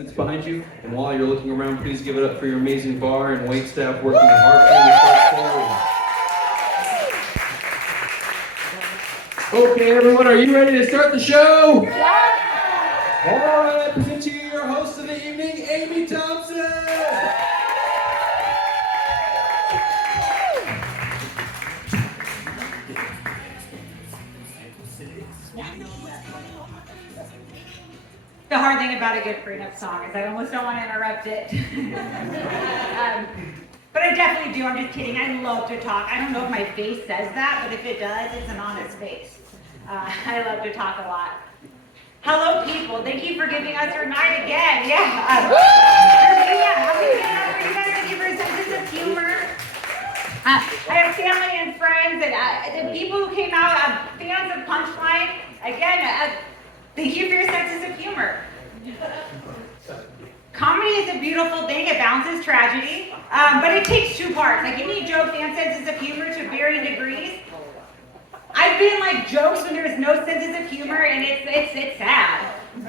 It's behind you, and while you're looking around, please give it up for your amazing bar and wait staff working hard for you. Okay, everyone, are you ready to start the show? All right, I present to you your host of the evening, Amy Thompson. The hard thing about a good prenup song is I almost don't want to interrupt it. But I definitely do. I'm just kidding. I love to talk. I don't know if my face says that, but if it does, it's an honest face. I love to talk a lot. Hello, people. Thank you for giving us your night again. Yeah. Thank you for your senses of humor. I have family and friends and the people who came out, fans of Punchline. Again, thank you for your senses of humor. Comedy is a beautiful thing. It balances tragedy, but it takes two parts. Like, you need jokes and senses of humor to varying degrees. I've been like jokes when there's no senses of humor, and it's sad. I'm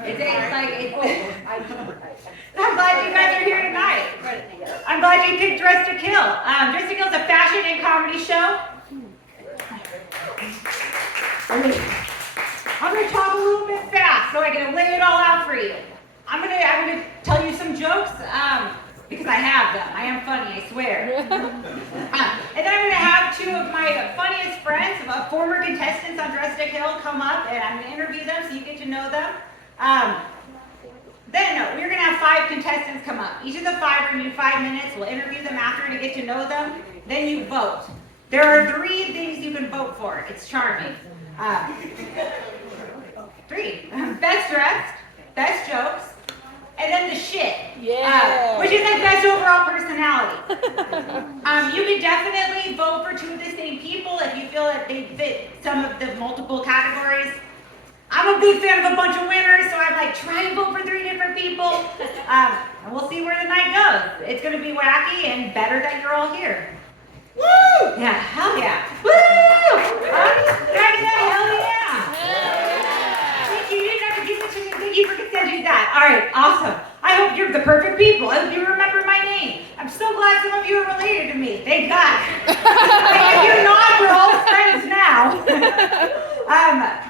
glad you guys are here tonight. I'm glad you picked Dress to Kill. Dress to Kill is a fashion and comedy show. I'm going to talk a little bit fast so I can lay it all out for you. I'm gonna tell you some jokes because I have them. I am funny, I swear. And then I'm going to have two of my funniest friends, former contestants on Dress to Kill, come up, and I'm going to interview them so you get to know them. We're going to have 5 contestants come up. Each of the 5 are going to do 5 minutes. We'll interview them after to get to know them. Then you vote. There are 3 things you can vote for. It's charming. 3. Best dressed, best jokes, and then the shit. Yeah. Which is like best overall personality. You can definitely vote for 2 of the same people if you feel that they fit some of the multiple categories. I'm a big fan of a bunch of winners, so I'm like, try and vote for 3 different people. And we'll see where the night goes. It's going to be wacky and better that you're all here. Woo! Yeah, hell yeah. Woo! Hell yeah! Thank you. You didn't have to give it to me. Thank you for consenting that. All right, awesome. I hope you're the perfect people. I hope you remember my name. I'm so glad some of you are related to me. Thank God. If you're not, we're all friends now.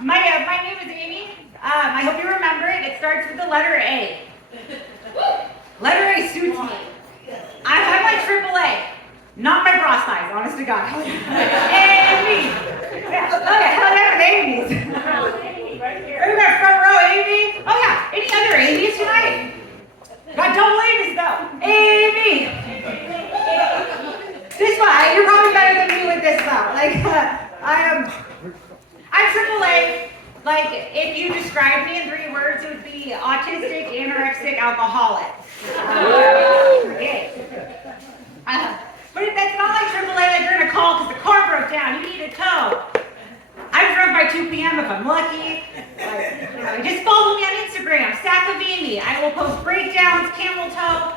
My name is Amy. I hope you remember it. It starts with the letter A. Letter A suits me. I'm like AAA. Not my bra size, honest to God. Amy! Yeah. Okay, hell yeah, with Amy's. Right got front row, Amy. Oh yeah, any other Amy's tonight? Got double Amy's though. Amy! This one, you're probably better than me with this though. I'm AAA. Like, if you described me in 3 words, it would be autistic, anorexic, alcoholic. But that's not like AAA, like you're in a call because the car broke down, you need a tow. I'm drunk by 2 p.m. if I'm lucky. Just follow me on Instagram, Sack of Amy. I will post breakdowns, camel toe.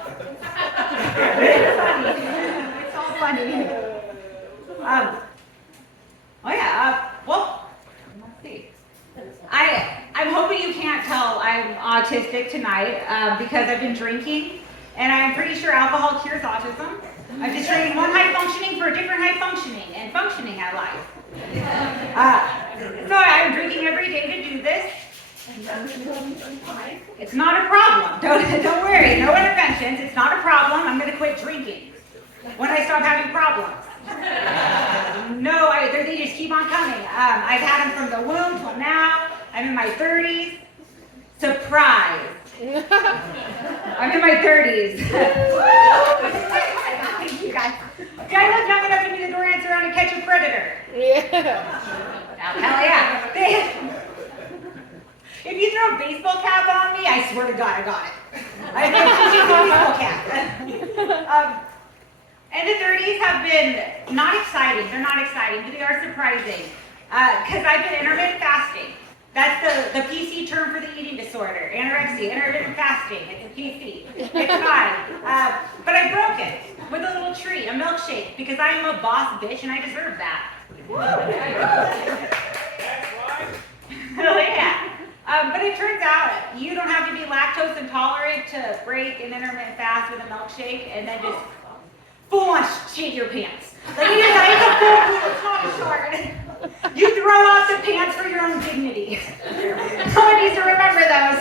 It's funny. It's all funny. Let's see. I'm hoping you can't tell I'm autistic tonight because I've been drinking, and I'm pretty sure alcohol cures autism. I'm just trading one high functioning for a different high functioning, and functioning I like. So I'm drinking every day to do this. It's not a problem. Don't worry, no interventions. It's not a problem. I'm going to quit drinking when I stop having problems. No, they just keep on coming. I've had them from the womb till now. I'm in my 30s. Surprise. I'm in my 30s. You guys look young enough to be the Durants around to catch a predator. Yeah. Hell yeah. If you throw a baseball cap on me, I swear to God, I got it. I think a baseball cap. And the 30s have been not exciting. They're not exciting, but they are surprising. Because I've been intermittent fasting. That's the PC term for the eating disorder. Anorexia, intermittent fasting. It's a PC. It's fine. But I broke it with a little treat, a milkshake, because I am a boss bitch and I deserve that. Woo! That's right. Hell yeah. But it turns out you don't have to be lactose intolerant to break an intermittent fast with a milkshake and then just full on shit your pants. Like it is, it's a full, it's not a short. You throw off the pants for your own dignity. Someone needs to remember those.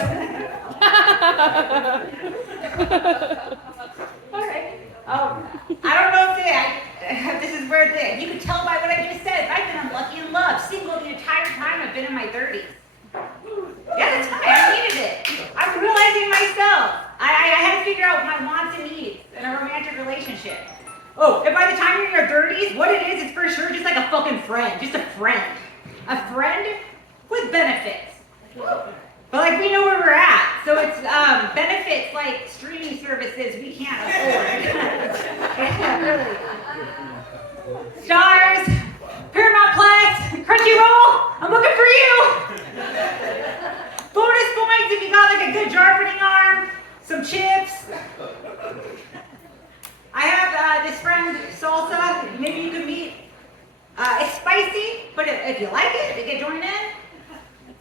All right. I don't know if this is where you can tell by what I just said. I've been unlucky in love, single the entire time I've been in my 30s. Yeah, that's fine. I needed it. I'm realizing myself. I had to figure out my wants and needs in a romantic relationship. Oh, and by the time you're in your 30s, what it is, it's for sure just like a fucking friend. Just a friend. A friend with benefits. But like we know where we're at. So it's benefits like streaming services we can't afford. Yeah, really. Stars, Paramount Plus, Crunchyroll, I'm looking for you. Bonus points if you got like a good sharpening arm, some chips. I have this friend, Salsa, maybe you can meet. It's spicy, but if you like it, you can join in.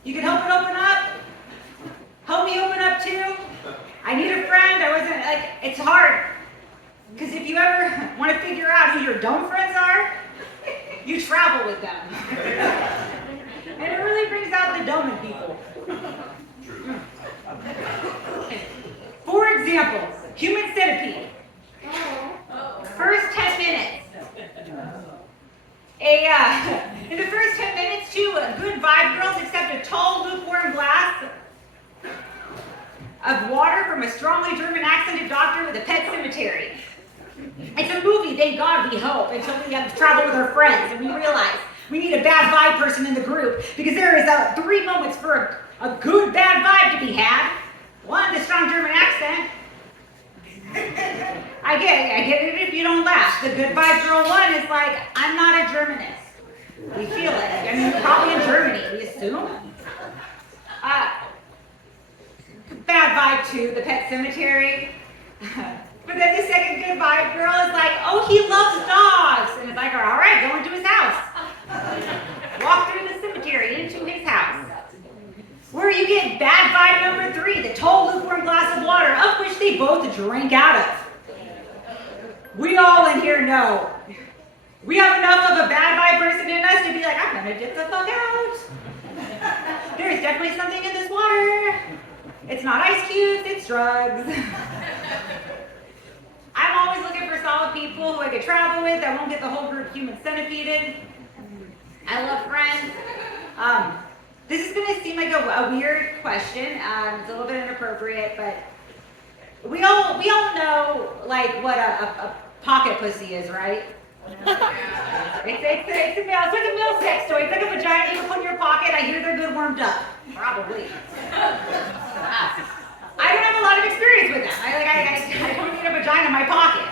You can help it open up. Help me open up too. I need a friend. It's hard. Because if you ever want to figure out who your dumb friends are, you travel with them. And it really brings out the dumb in people. For example, human centipede. First 10 minutes. In the first 10 minutes, two good vibe girls accept a tall, lukewarm glass of water from a strongly German accented doctor with a pet cemetery. It's a movie, thank God we hope, until we have to travel with our friends and we realize we need a bad vibe person in the group because there is 3 moments for a good bad vibe to be had. One, the strong German accent. I get it if you don't laugh. The good vibe girl one is like, I'm not a Germanist. We feel it. I mean, probably in Germany, we assume. Bad vibe two, the pet cemetery. But then the second good vibe girl is like, oh, he loves dogs. And it's like, all right, go into his house. Walk through the cemetery into his house. Where you get bad vibe number 3, the tall lukewarm glass of water, of which they both drank out of. We all in here know. We have enough of a bad vibe person in us to be like, I'm gonna dip the fuck out. There's definitely something in this water. It's not ice cubes, it's drugs. I'm always looking for solid people who I could travel with that won't get the whole group human centipeded. I love friends. This is gonna seem like a weird question. It's a little bit inappropriate, but we all know like what a pocket pussy is, right? It's a male sex toy. It's like a vagina you can put in your pocket. I hear they're good warmed up. Probably. I don't have a lot of experience with them. I don't need a vagina in my pocket.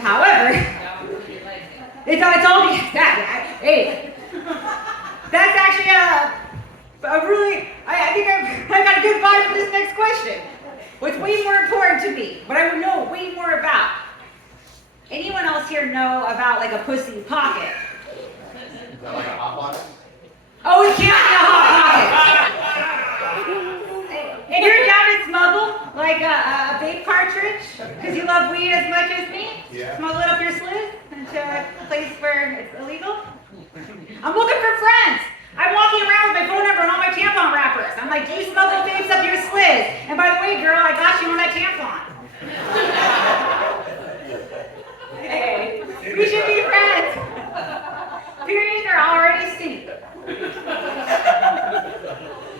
However, it's all exactly. Hey, that's actually a really. I think I got a good vibe for this next question. What's way more important to me? What I would know way more about. Anyone else here know about like a pussy pocket? Is that like a hot pocket? Oh, it can't be a hot pocket. If you're down to smuggle like a vape cartridge, because you love weed as much as me, Yeah. smuggle it up your slit into a place where it's illegal. I'm looking for friends. I'm walking around with my phone number and all my tampon wrappers. I'm like, do you smuggle vapes up your slit? And by the way, girl, I got you on that tampon. Hey, we should be friends. Periods are already seen.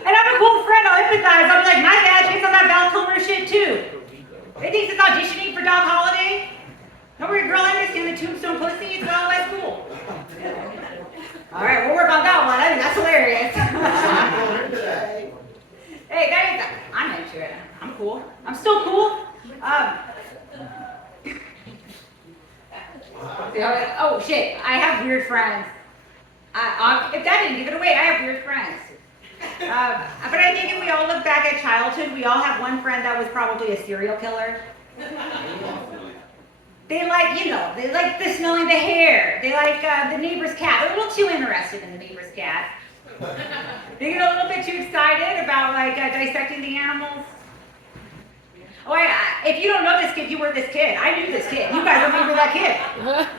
And I'm a cool friend, I'll empathize. I'll be like, my dad checks on that Val Kilmer shit too. He thinks it's auditioning for Doc Holliday. Don't worry, girl, I understand the tombstone pussy. It's all that's cool. All right, we'll work on that one. I think that's hilarious. Hey, I'm into it. I'm cool. I'm still cool. Oh shit, I have weird friends. If that didn't give it away, I have weird friends. But I think if we all look back at childhood, we all have one friend that was probably a serial killer. They like the smelling the hair. They like the neighbor's cat. They're a little too interested in the neighbor's cat. They get a little bit too excited about like dissecting the animals. Oh, if you don't know this kid, you were this kid. I knew this kid. You guys remember that kid.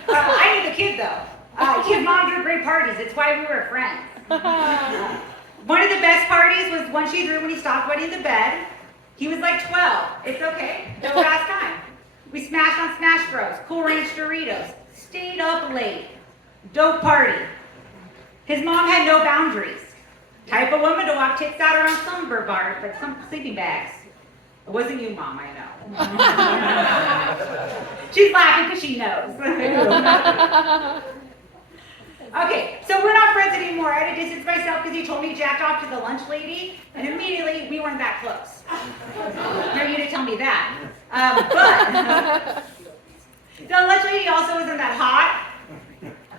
I knew the kid though. His mom threw great parties. It's why we were friends. One of the best parties was one she threw when he stopped wetting the bed. He was like 12. It's okay. No fast time. We smashed on Smash Bros. Cool Ranch Doritos. Stayed up late. Dope party. His mom had no boundaries. Type of woman to walk tits out around slumber bars, like some sleeping bags. It wasn't you, Mom, I know. She's laughing because she knows. Okay, so we're not friends anymore. I had to distance myself because he told me he jacked off to the lunch lady, and immediately we weren't that close. No, you didn't tell me that. But the lunch lady also wasn't that hot.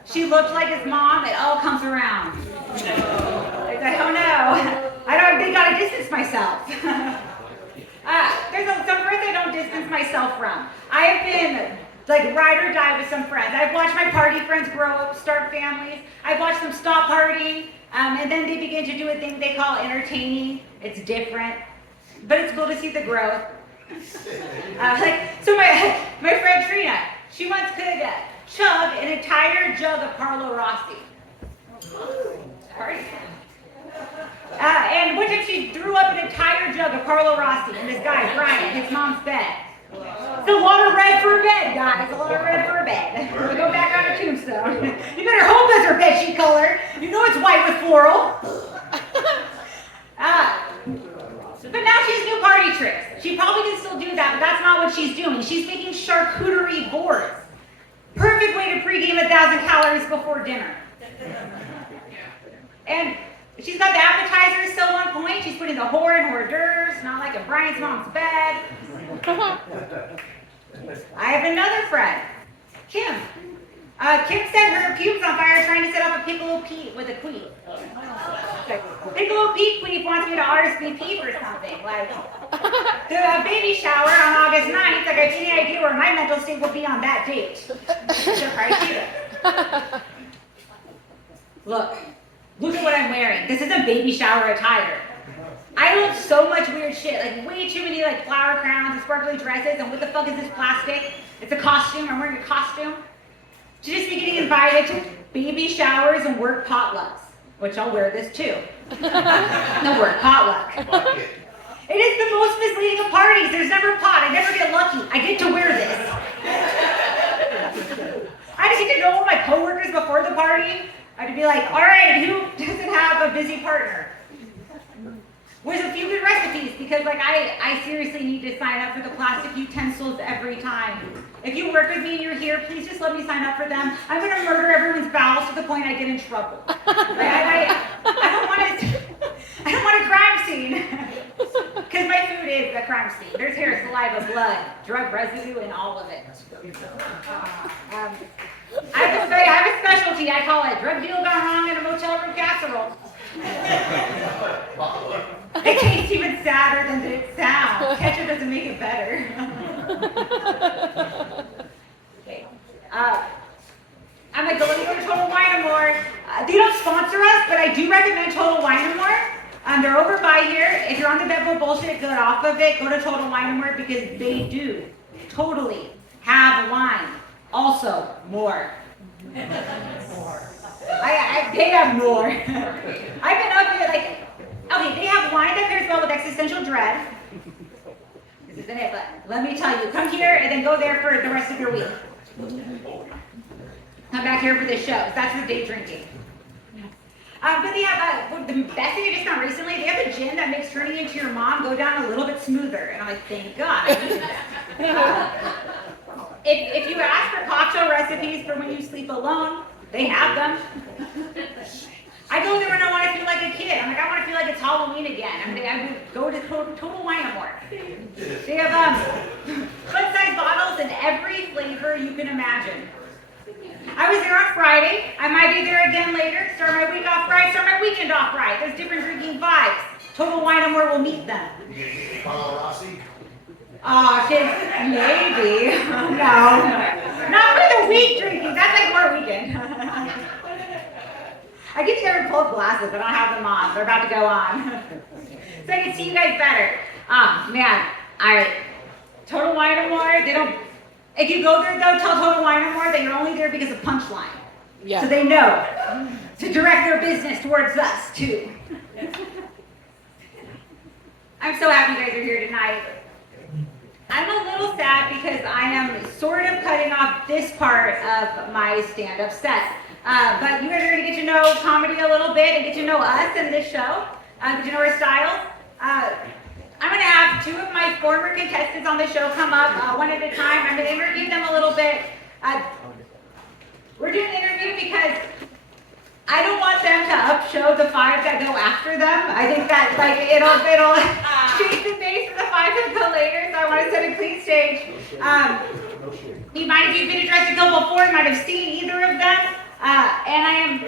She looked like his mom. It all comes around. I said, oh no, I think I gotta distance myself. There's some friends I don't distance myself from. I have been like ride or die with some friends. I've watched my party friends grow up, start families. I've watched them stop partying, and then they begin to do a thing they call entertaining. It's different, but it's cool to see the growth. So my friend Trina, she once could chug an entire jug of Carlo Rossi. Party. And one time she threw up an entire jug of Carlo Rossi in this guy, Brian, his mom's bed. It's a lot of red for a bed, guys. A lot of red for a bed. We go back on her tombstone. You better hope that's her bedsheet color. You know it's white with floral. But now she has new party tricks. She probably can still do that, but that's not what she's doing. She's making charcuterie boards. Perfect way to pregame 1,000 calories before dinner. And she's got the appetizers still on point. She's putting the hors and hors d'oeuvres, not like in Brian's mom's bed. I have another friend, Kim. Kim set her pubes on fire trying to set up a Piccolo Pete with a queef. Piccolo Pete queef wants me to RSVP for something, like the baby shower on August 9th. Like I have any idea where my mental state will be on that date. Surprise you. Look at what I'm wearing. This isn't baby shower attire. I look so much weird shit, like way too many like flower crowns and sparkly dresses, and what the fuck is this plastic? It's a costume. I'm wearing a costume. To just be getting invited to baby showers and work potlucks, which I'll wear this too. The work potluck. It is the most misleading of parties. There's never pot. I never get lucky. I get to wear this. I just get to know all my coworkers before the party. I had to be like, all right, who doesn't have a busy partner? With a few good recipes, because like I seriously need to sign up for the plastic utensils every time. If you work with me and you're here, please just let me sign up for them. I'm gonna murder everyone's bowels to the point I get in trouble. I don't want a crime scene. Because my food is a crime scene. There's hair, saliva, blood, drug residue, and all of it. I have a specialty. I call it drug deal gone wrong in a motel room casserole. It tastes even sadder than it sounds. Ketchup doesn't make it better. Okay. I'm like, let me go to Total Wine & More. They don't sponsor us, but I do recommend Total Wine & More. They're over by here. If you're on the Bevo bullshit, get off of it. Go to Total Wine & More because they do totally have wine. Also, more. They have more. I've been up here like, okay, they have wine that pairs well with existential dread. This isn't it, but let me tell you, come here and then go there for the rest of your week. Come back here for the shows. That's the day drinking. But they have, the best thing I just found recently, they have a gin that makes turning into your mom go down a little bit smoother. And I'm like, thank God, I need that. If you ask for cocktail recipes for when you sleep alone, they have them. I go there when I want to feel like a kid. I'm like, I want to feel like it's Halloween again. I would go to Total Wine & More. They have fun-sized bottles in every flavor you can imagine. I was there on Friday. I might be there again later. Start my week off right, start my weekend off right. There's different drinking vibes. Total Wine & More will meet them. Carlo Rossi? Oh, shit, maybe. No. Not for the week drinking. That's like more weekend. I get together with pulled glasses. I don't have them on. They're about to go on. So I can see you guys better. Man, Total Wine and More, they don't, if you go there though, tell Total Wine and More that you're only there because of Punchline. Yeah. So they know to direct their business towards us too. I'm so happy you guys are here tonight. I'm a little sad because I am sort of cutting off this part of my stand-up set. But you guys are going to get to know comedy a little bit and get to know us and this show, get to know our style. I'm going to have two of my former contestants on the show come up one at a time. I'm going to interview them a little bit. We're doing an interview because I don't want them to upshow the five that go after them. I think that it'll change the face of the five that go later, so I want to set a clean stage. You might, if you've been to Dress to Kill before, you might have seen either of them. And I am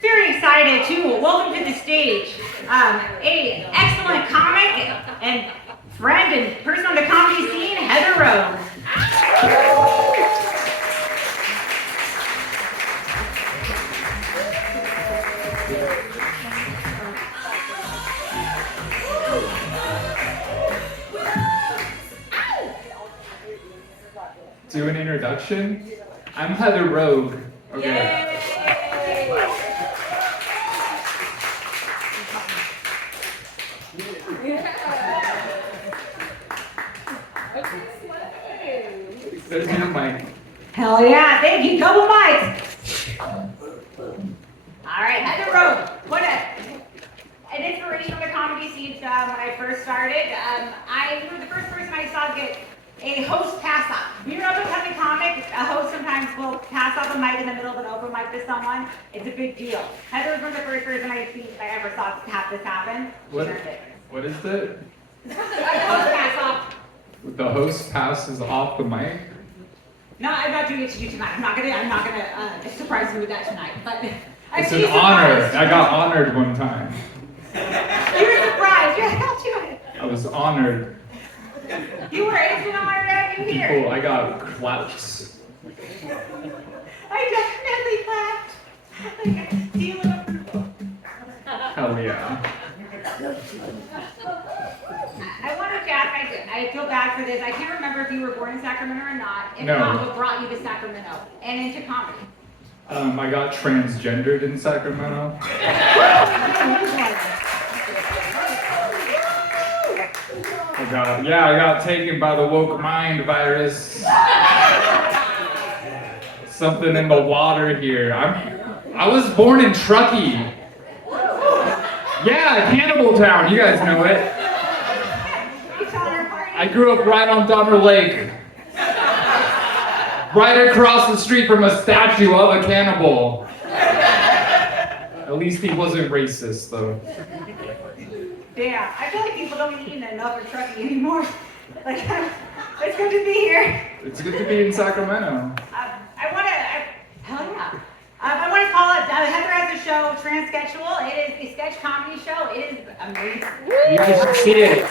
very excited to welcome to the stage a excellent comic and friend and person on the comedy scene, Heather Rose. Do an introduction. I'm Heather Rogue. Okay. There's your mic. Hell yeah, thank you, double mics. All right, Heather Rogue, an inspiration of the comedy scene when I first started. You were the first person I saw get a host pass up. When you're up and coming comic, a host sometimes will pass up a mic in the middle of an open mic to someone. It's a big deal. Heather was one of the first person I ever saw have this happen. She What? earned it. What is it? The host pass off. The host passes off the mic. No, I'm not doing it to you tonight. I'm not gonna surprise you with that tonight. But It's an honor. I got honored one time. You were surprised. You're like, I'll do it. I was honored. You were. It's an honor to have you here. Cool. I got claps. I definitely clapped. Seal of approval. Hell yeah. I wanted to ask, I feel bad for this. I can't remember if you were born in Sacramento or not. If No. not, what brought you to Sacramento and into comedy? I got transgendered in Sacramento. I got taken by the woke mind virus. Something in the water here. I was born in Truckee. Yeah, Cannibal Town. You guys know it. I grew up right on Donner Lake. Right across the street from a statue of a cannibal. At least he wasn't racist, though. Damn, I feel like people don't eat enough of Truckee anymore. Like, it's good to be here. It's good to be in Sacramento. Hell yeah. I want to call it, Heather has a show, Transsketchual. It is a sketch comedy show. It is amazing. You guys should see it.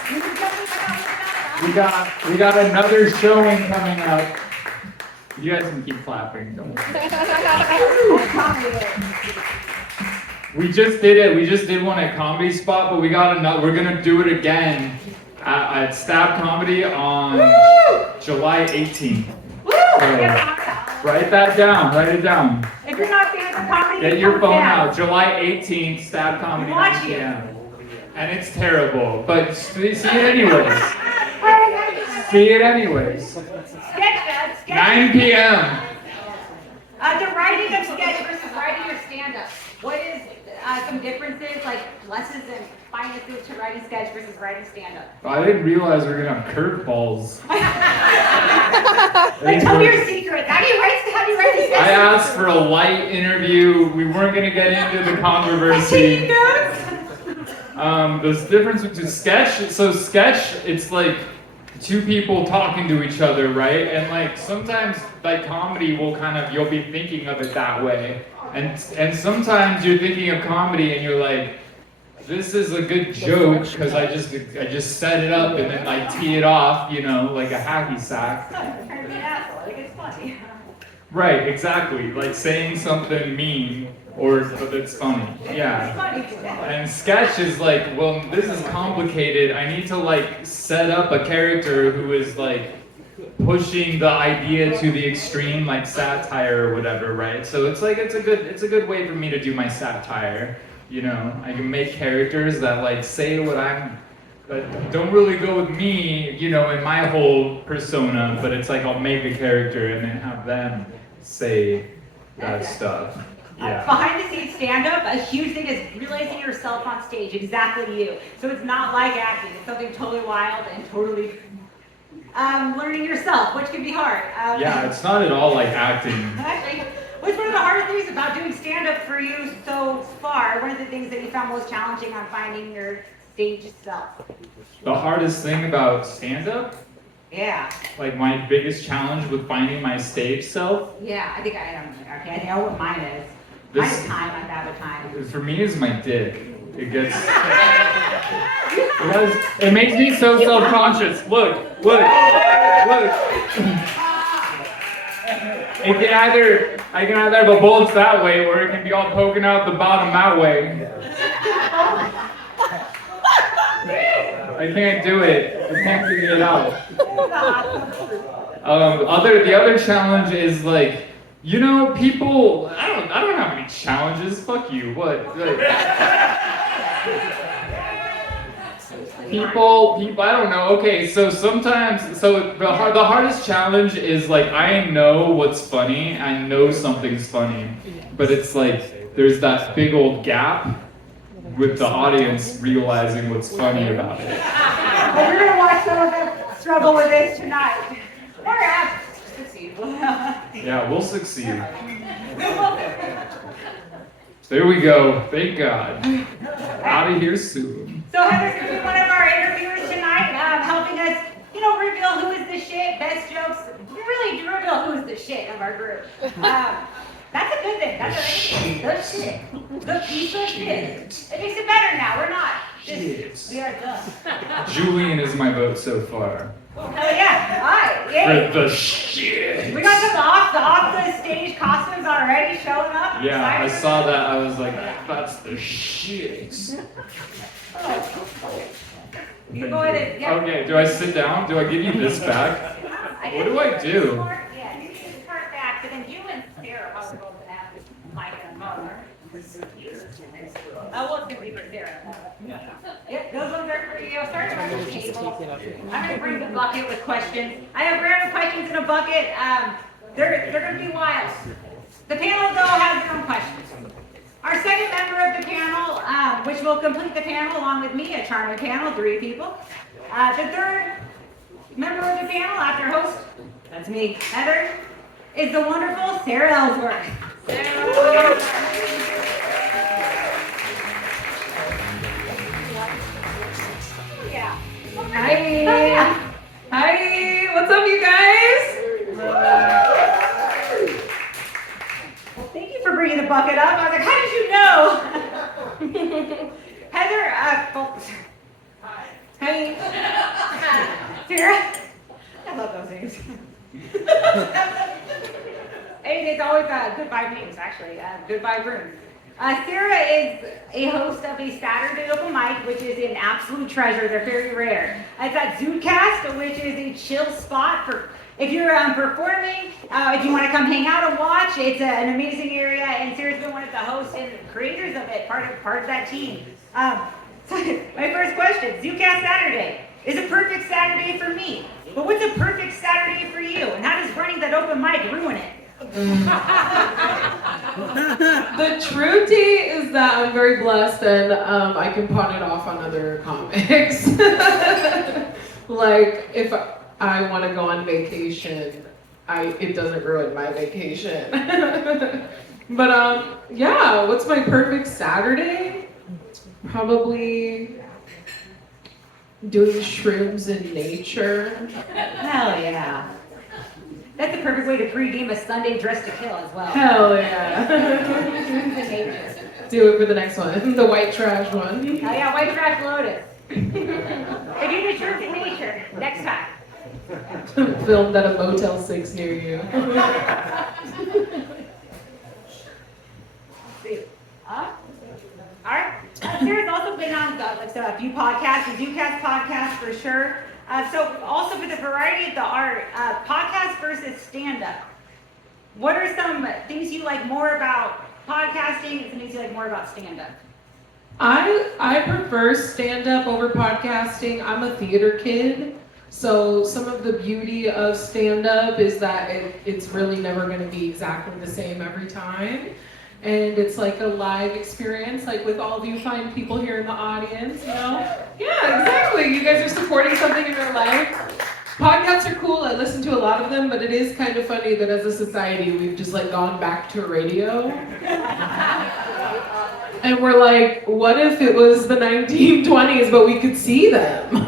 We got another showing coming up. You guys can keep clapping. Don't worry. We just did it. We just did one at Comedy Spot, but we got another. We're gonna do it again at Stab Comedy on July 18th. Write that down. Write it down. If you're not fans of comedy, Get your phone down. out. July 18th, Stab Comedy. Watch 9 you. p.m. And it's terrible, but see it anyways. See it anyways. Sketch. 9 p.m. The writing of sketch versus writing your stand-up. What is some differences, like pluses and minuses to writing sketch versus writing stand-up? I didn't realize we were gonna have curveballs. Like, tell me your secret. How do you write the sketch? I asked for a light interview. We weren't gonna get into the controversy. Taking notes? There's difference between sketch. So sketch, it's like two people talking to each other, right? And like sometimes like comedy will you'll be thinking of it that way. And sometimes you're thinking of comedy and you're like, this is a good joke because I just set it up and then like tee it off, like a hacky sack. Trying to be an asshole. Like, it's funny. Right, exactly. Like saying something mean but it's funny. Yeah. Funny. And sketch is like, well, this is complicated. I need to like set up a character who is like pushing the idea to the extreme, like satire or whatever, right? So it's like it's a good way for me to do my satire. You know, I can make characters that like say what that don't really go with me, you know, in my whole persona, but it's like I'll make a character and then have them say that stuff. Yeah. Behind the scenes stand-up, a huge thing is realizing yourself on stage, exactly you. So it's not like acting, it's something totally wild and totally learning yourself, which can be hard. Yeah, it's not at all like acting. Actually, what's one of the hardest things about doing stand-up for you so far? One of the things that you found most challenging on finding your stage self? The hardest thing about stand-up? Yeah. Like my biggest challenge with finding my stage self? Yeah, I think I know what mine is. Mine is time, I'm bad with time. For me, is my dick. It gets... because it makes me so self-conscious. Look. I can either have a bulge that way, or it can be all poking out the bottom that way. I can't do it. I can't figure it out. The other challenge is like, you know, people. I don't have any challenges. Fuck you. What? People. I don't know. Okay, so sometimes, the hardest challenge is like I know what's funny. I know something's funny, but it's like there's that big old gap with the audience realizing what's funny about it. Well, we're gonna watch some of them struggle with this tonight. Or succeed. Yeah, we'll succeed. There we go. Thank God. Out of here soon. So Heather's gonna be one of our interviewers tonight, helping us, reveal who is the shit, best jokes. Really do reveal who is the shit of our group. That's a good thing. That's the shit. The piece of shit. It makes it better now. We're not. We are done. Julian is my vote so far. Oh yeah. All right. Yay. For the shit. We got some off the stage costumes already showing up. Yeah, I saw that. I was like, that's the shit. You go ahead and, yeah. Okay, do I sit down? Do I give you this back? What do I do? Yeah, you can just part back, but then you and Sarah are both gonna have Mike and Mother. Well, it's gonna be for Sarah. Yeah, those ones are for you. Start on the table. I'm gonna bring the bucket with questions. I have random questions in a bucket. They're gonna be wild. The panel though has their own questions. Our second member of the panel, which will complete the panel along with me, a charming panel, 3 people. The third member of the panel, after host, that's me, Heather, is the wonderful Sarah Ellsworth. Yeah. Hi. Hi. What's up, you guys? Well, thank you for bringing the bucket up. I was like, how did you know? Heather, Hi. Sarah, I love those names. It's always goodbye names, actually. Goodbye rooms. Sarah is a host of a Saturday open mic, which is an absolute treasure. They're very rare. It's at Zoodcast, which is a chill spot for if you're performing, if you want to come hang out and watch. It's an amazing area, and Sarah's been one of the hosts and creators of it, part of that team. So my first question, Zoodcast Saturday is a perfect Saturday for me. But what's a perfect Saturday for you? And how does running that open mic ruin it? The true tea is that I'm very blessed and I can pawn it off on other comics. Like if I want to go on vacation, it doesn't ruin my vacation. But yeah, what's my perfect Saturday? Probably doing shrooms in nature. Hell yeah. That's the perfect way to pregame a Sunday Dress to Kill as well. Hell yeah. Do it for the next one, the white trash one. Oh yeah, White Trash Lotus. If you do shrooms in nature, next time. Filmed at a Motel 6 near you. ones, like so a few podcasts, the ZooCast podcast for sure. So also for the variety of the art, podcast versus stand-up. What are some things you like more about podcasting and some things you like more about stand-up? I prefer stand-up over podcasting. I'm a theater kid, so some of the beauty of stand-up is that it's really never going to be exactly the same every time. And it's like a live experience, like with all of you fine people here in the audience, you know? Yeah, exactly. You guys are supporting something in your life. Podcasts are cool. I listen to a lot of them, but it is kind of funny that as a society, we've just like gone back to radio. And we're like, what if it was the 1920s, but we could see them?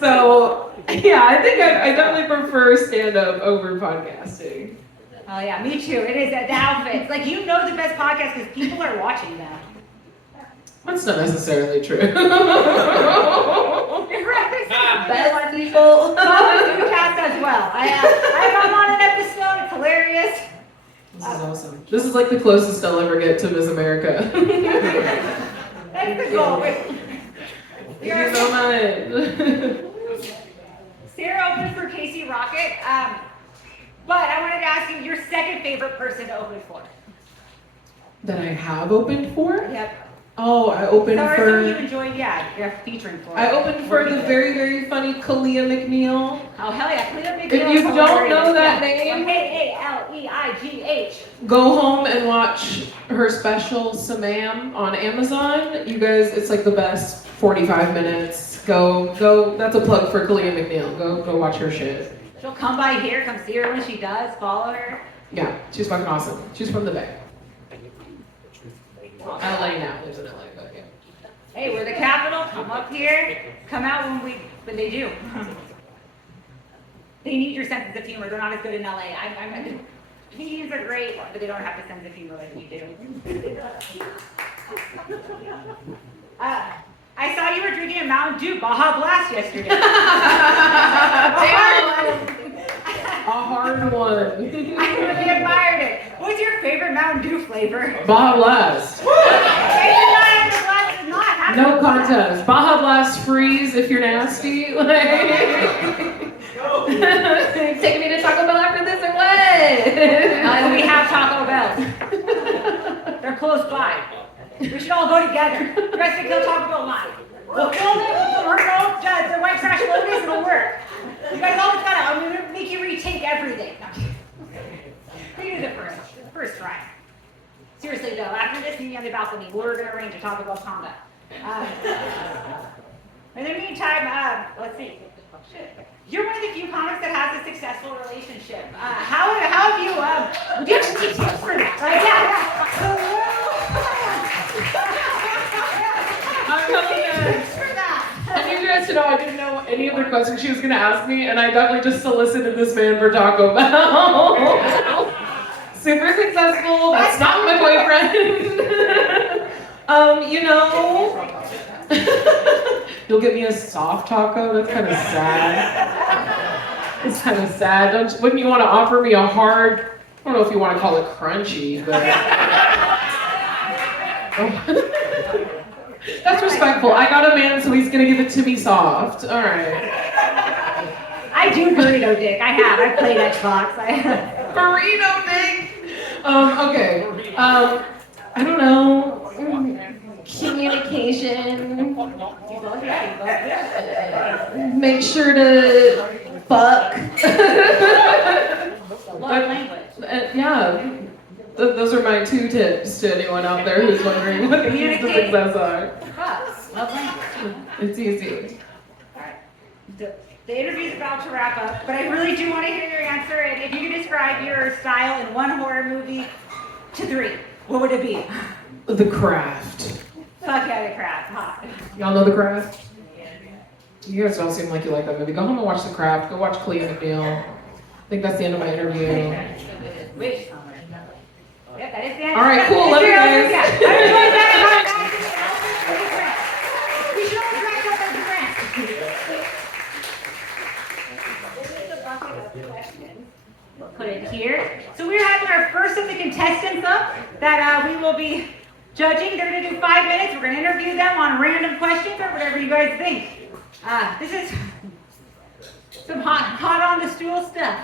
So, yeah, I think I definitely prefer stand-up over podcasting. Oh yeah, me too. It is the outfits. Like you know the best podcast because people are watching them. That's not necessarily true. Best people. Cast as well. I'm on an episode. It's hilarious. This is awesome. This is like the closest I'll ever get to Miss America. That's the goal. Thank you so much. Sarah opened for Casey Rocket. But I wanted to ask you your second favorite person to open for. That I have opened for? Yep. Oh, I opened Sorry, for. someone you enjoyed, yeah, you're featuring for. I opened for the very, very funny Kalia McNeil. Oh, hell yeah, Cleo McNeil. If you don't know that name, K-A-L-E-I-G-H. go home and watch her special Samam on Amazon. You guys, it's like the best 45 minutes. Go. That's a plug for Kalia McNeil. Go watch her shit. She'll come by here, come see her when she does, follow her. Yeah, she's fucking awesome. She's from the Bay. LA now, lives in LA, but yeah. Hey, we're the capital, come up here, come out when they do. They need your sense of humor, they're not as good in LA. Comedians are great, but they don't have the sense of humor like we do. I saw you were drinking a Mountain Dew Baja Blast yesterday. A hard one. I really admired it. What's your favorite Mountain Dew flavor? Baja Blast. No contest. Baja Blast freeze if you're nasty. Taking me to Taco Bell after this or what? We have Taco Bell. They're close by. We should all go together. The rest of the kill Taco Bell line. We'll kill them, or no, the white trash lotus, it'll work. You guys always gotta, I'm gonna make you retake everything. We do the first try. Seriously though, after this meeting on the balcony, we're gonna arrange a Taco Bell combat. In the meantime, let's see. You're one of the few comics that has a successful relationship. How have you, do you have any tips for that? I need you guys to know I didn't know any other questions she was going to ask me, and I definitely just solicited this man for Taco Bell. Super successful. That's not my boyfriend. You know, you'll get me a soft taco. That's kind of sad. It's kind of sad. Wouldn't you want to offer me a hard? I don't know if you want to call it crunchy, but. That's respectful. I got a man, so he's gonna give it to me soft. All right. I do burrito dick. I've played Xbox. Burrito dick. Okay. I don't know. Communication. Make sure to fuck. Love language. Yeah. Those are my 2 tips to anyone out there who's wondering what the keys to success are. Love language. It's easy. All right. The interview's about to wrap up, but I really do want to hear your answer. And if you could describe your style in one horror movie to 3, what would it be? The Craft. Fuck yeah, The Craft. Hot. Y'all know The Craft? You guys don't seem like you like that movie. Go home and watch The Craft. Go watch Cleo McNeil. I think that's the end of my interview. Which? Yep, that is the end. All right, cool. Love you guys. We should all dress up as friends. This is the bucket of questions. We'll put it here. So we're having our first of the contestants up that we will be judging. They're gonna do 5 minutes. We're gonna interview them on random questions or whatever you guys think. This is some hot on the stool stuff.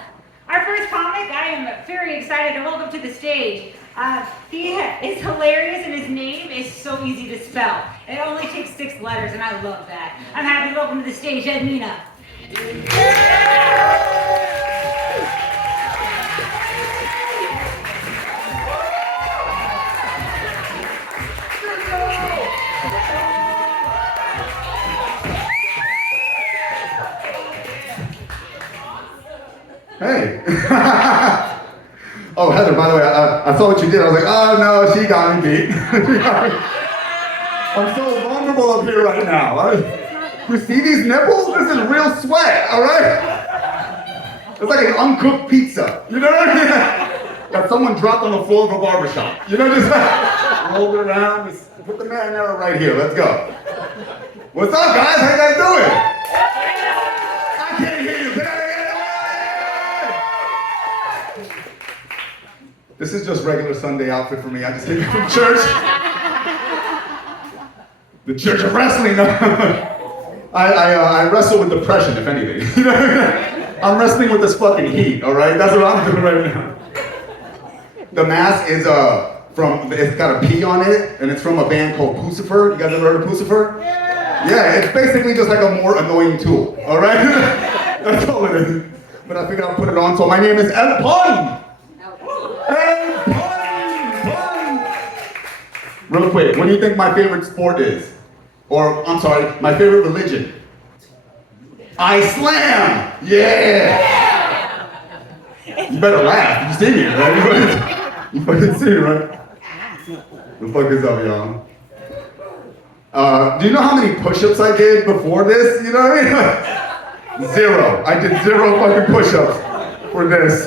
Our first comic, I am very excited to welcome to the stage. He is hilarious and his name is so easy to spell. It only takes 6 letters and I love that. I'm happy to welcome to the stage Ed Mina. Hey. Oh, Heather, by the way, I saw what you did. I was like, oh no, she got me beat. I'm so vulnerable up here right now. You see these nipples? This is real sweat, all right? It's like an uncooked pizza. You know what I mean? That someone dropped on the floor of a barbershop. You know, just rolled it around. Just put the marinara right here. Let's go. What's up, guys? How you guys doing? I can't hear you. This is just regular Sunday outfit for me. I just came from church. The Church of Wrestling. I wrestle with depression, if anything. You know? I'm wrestling with this fucking heat, all right? That's what I'm doing right now. The mask is it's got a P on it, and it's from a band called Pucifer. You guys ever heard of Pucifer? Yeah, it's basically just like a more annoying tool, all right? That's all it is. But I figured I'll put it on. So my name is Ed Pun. Ed Pun. Real quick, what do you think my favorite sport is? Or, I'm sorry, my favorite religion? Islam! Yeah! You better laugh. You see me, right? You fucking see me, right? The fuck is up, y'all? Do you know how many push-ups I did before this? You know what I mean? 0. I did 0 fucking push-ups for this.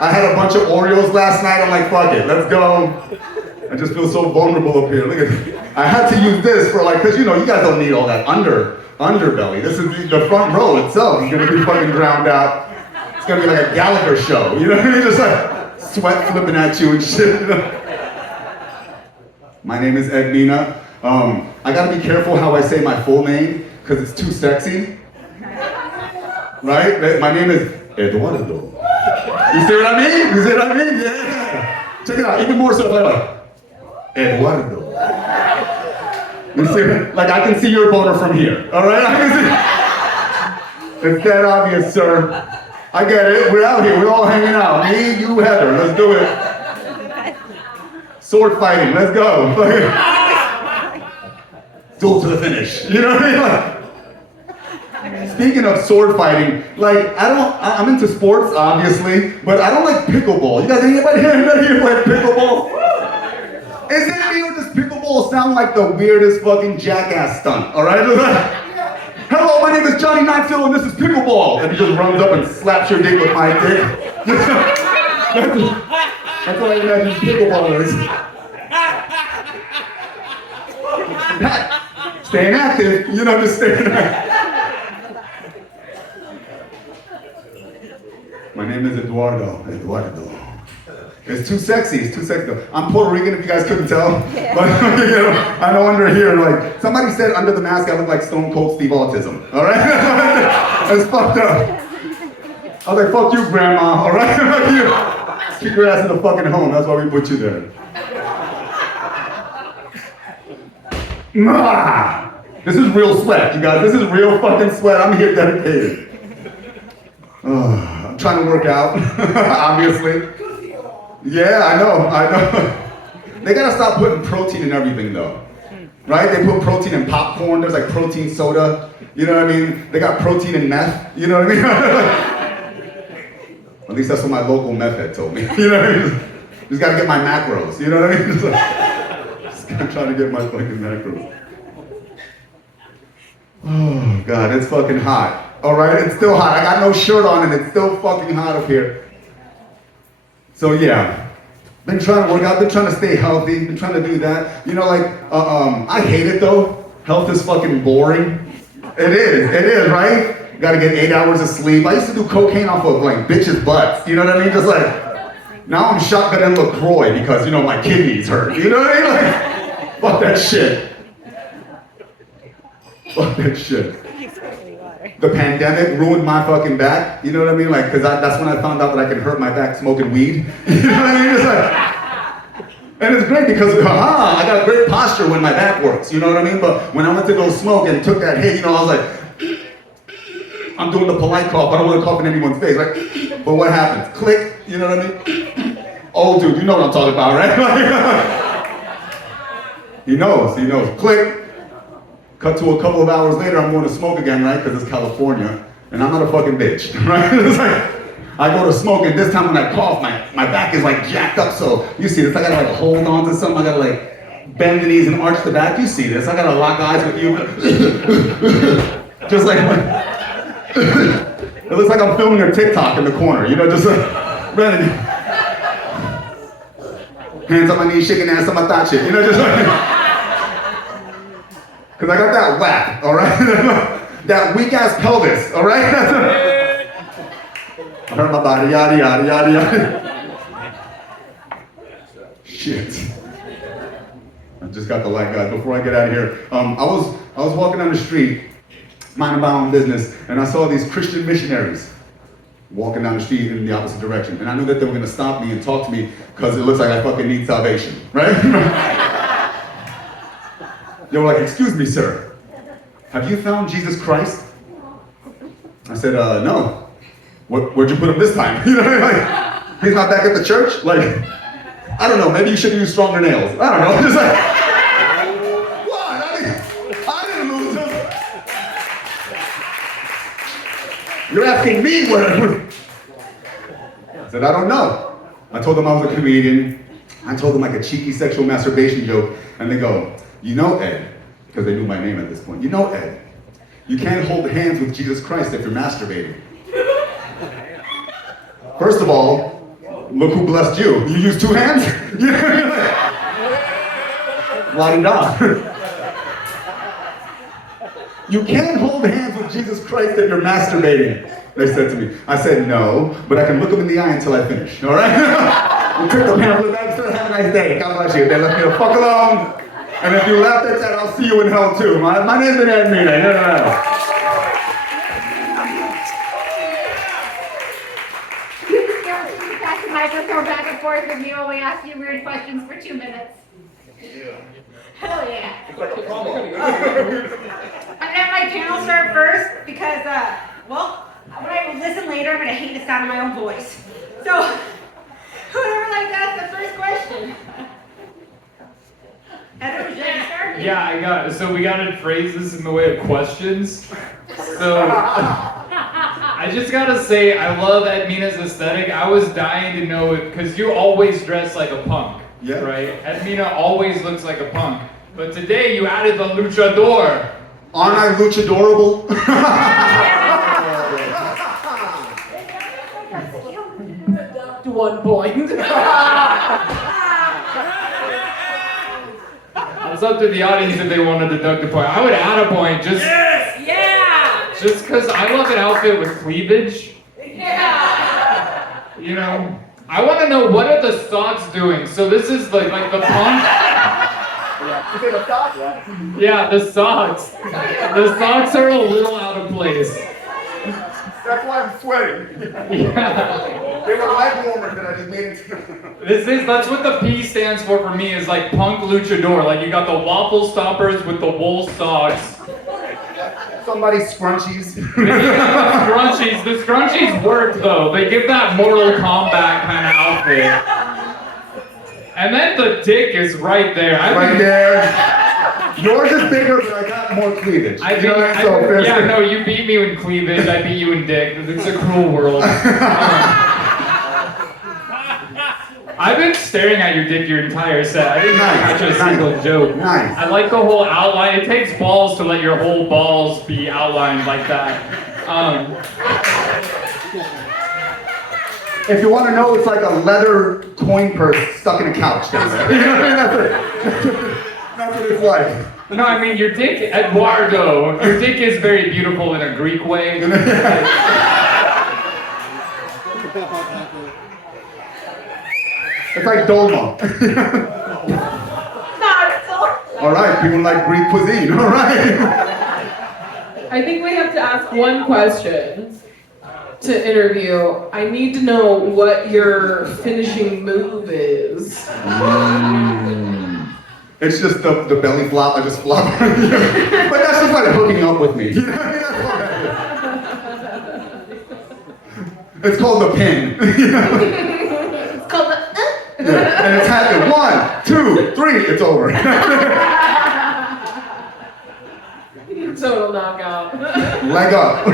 I had a bunch of Oreos last night. I'm like, fuck it, let's go. I just feel so vulnerable up here. Look at this. I had to use this for like, cause you know, you guys don't need all that underbelly. This is the front row itself is gonna be fucking drowned out. It's gonna be like a Gallagher show. You know what I mean? Just like sweat flipping at you and shit. You know? My name is Ed Mina. I gotta be careful how I say my full name because it's too sexy. Right? My name is Eduardo. You see what I mean? You see what I mean? Yeah. Check it out. Even more so like Eduardo. You see? Like I can see your boner from here. All right? I can see. It's that obvious, sir. I get it. We're out here. We're all hanging out. Me, you, Heather. Let's do it. Sword fighting. Let's go. Duel to the finish. You know what I mean? Like, speaking of sword fighting, like I'm into sports obviously, but I don't like pickleball. You guys, anybody here play pickleball? Is it me or does pickleball sound like the weirdest fucking jackass stunt? All right, hello, my name is Johnny Knightfield and this is pickleball, and he just runs up and slaps your dick with my dick. That's what I imagine pickleball is. Staying active, you know, just staying active. My name is Eduardo. It's too sexy. It's too sexy. I'm Puerto Rican, if you guys couldn't tell. Yeah. But you know, I know under here, like somebody said under the mask, I look like Stone Cold Steve Autism. All right, that's fucked up. I was like, fuck you, Grandma. All right, fuck you. Keep your ass in the fucking home. That's why we put you there. This is real sweat, you guys. This is real fucking sweat. I'm here dedicated. I'm trying to work out, obviously. Yeah, I know. They gotta stop putting protein in everything though. Right? They put protein in popcorn, there's like protein soda. You know what I mean? They got protein in meth. You know what I mean? At least that's what my local meth head told me. You know what I mean? Just gotta get my macros. You know what I mean? Just trying to get my fucking macros. Oh God, it's fucking hot. All right, it's still hot. I got no shirt on and it's still fucking hot up here. So yeah, been trying to work out, been trying to stay healthy, been trying to do that. You know, like, I hate it though. Health is fucking boring. It is, right? You gotta get 8 hours of sleep. I used to do cocaine off of like bitches' butts. You know what I mean? Just like Now I'm shotgunning LaCroix because, you know, my kidneys hurt. You know what I mean? Like, fuck that shit. Fuck that shit. The pandemic ruined my fucking back. You know what I mean? Like, because that's when I found out that I can hurt my back smoking weed. You know what I mean? It's like, and it's great because, I got great posture when my back works. You know what I mean? But when I went to go smoke and took that hit, you know, I was like, I'm doing the polite cough. I don't want to cough in anyone's face, right? But what happens? Click. You know what I mean? Oh, dude, you know what I'm talking about, right? He knows. Click. Cut to a couple of hours later, I'm going to smoke again, right? Because it's California, and I'm not a fucking bitch, right? It's like, I go to smoke, and this time when I cough, my back is like jacked up, so you see this, I gotta like hold on to something, I gotta like bend the knees and arch the back, you see this, I gotta lock eyes with you. Just like, it looks like I'm filming a TikTok in the corner, you know, just ready. Hands on my knees, shaking ass on my thigh shit, you know, just like, because I got that whack, all right? That weak-ass pelvis, all right? I hurt my body, yada, yada, yada, yada. Shit. I just got the light, guys. Before I get out of here, I was walking down the street, minding my own business, and I saw these Christian missionaries walking down the street in the opposite direction. And I knew that they were going to stop me and talk to me because it looks like I fucking need salvation, right? They were like, excuse me, sir, have you found Jesus Christ? I said, no. Where'd you put him this time? You know what I mean? Like, he's not back at the church? Like, I don't know, maybe you should use stronger nails. I don't know, just like, what? I didn't lose him. You're asking me where? I said, I don't know. I told them I was a comedian. I told them like a cheeky sexual masturbation joke, and they go, you know, Ed, because they knew my name at this point. You know, Ed, you can't hold hands with Jesus Christ if you're masturbating. First of all, look who blessed you. You use 2 hands? La-di-da. You can't hold hands with Jesus Christ if you're masturbating, they said to me. I said, no, but I can look them in the eye until I finish, all right? We took the pamphlet back and said, have a nice day. God bless you. They left me the fuck alone. And if you laughed at that, I'll see you in hell too. My name's Ed Mina. You can pass the microphone back and forth with me while we ask you weird questions for 2 minutes. Hell yeah. It's like a promo. I'm gonna have my panel start first because, well, when I listen later, I'm gonna hate the sound of my own voice. So, whoever like to ask the first question. Heather, would you like to start? Yeah, so we gotta phrase this in the way of questions. So, I just gotta say, I love Ed Mina's aesthetic. I was dying to know it, because you always dress like a punk, Yeah. right? Ed Mina always looks like a punk. But today you added the luchador. Aren't I luchadorable? To 1 point. It's up to the audience if they want to deduct a point. I would add a point just because I love an outfit with cleavage. Yeah. You know, I want to know what are the socks doing. So this is like the punk. You say the socks? Yeah, the socks. The socks are a little out of place. That's why I'm sweating. Yeah. They were leg warmers that I just made into. That's what the P stands for me is like punk luchador. Like you got the waffle stoppers with the wool socks. Somebody's scrunchies. Scrunchies. The scrunchies work though. They give that Mortal Kombat kind of outfit. And then the dick is right there. Right there. Yours is bigger, but I got more cleavage. I You think, know what I mean? So, yeah, no, you beat me in cleavage. I beat you in dick. It's a cruel world. I've been staring at your dick your entire set. I didn't catch a single joke. Nice. I like the whole outline. It takes balls to let your whole balls be outlined like that. If you want to know, it's like a leather coin purse stuck in a couch. That's it. You know what I mean? That's what it's like. No, I mean your dick, Eduardo. Your dick is very beautiful in a Greek way. It's like dolma. All right, people like Greek cuisine. All right. I think we have to ask one question to interview. I need to know what your finishing move is. It's just the belly flop. I just flop. But that's just like hooking up with me. It's called the pin. It's called the. Yeah. And it's happened. 1, 2, 3. It's over. Total knockout. Leg up.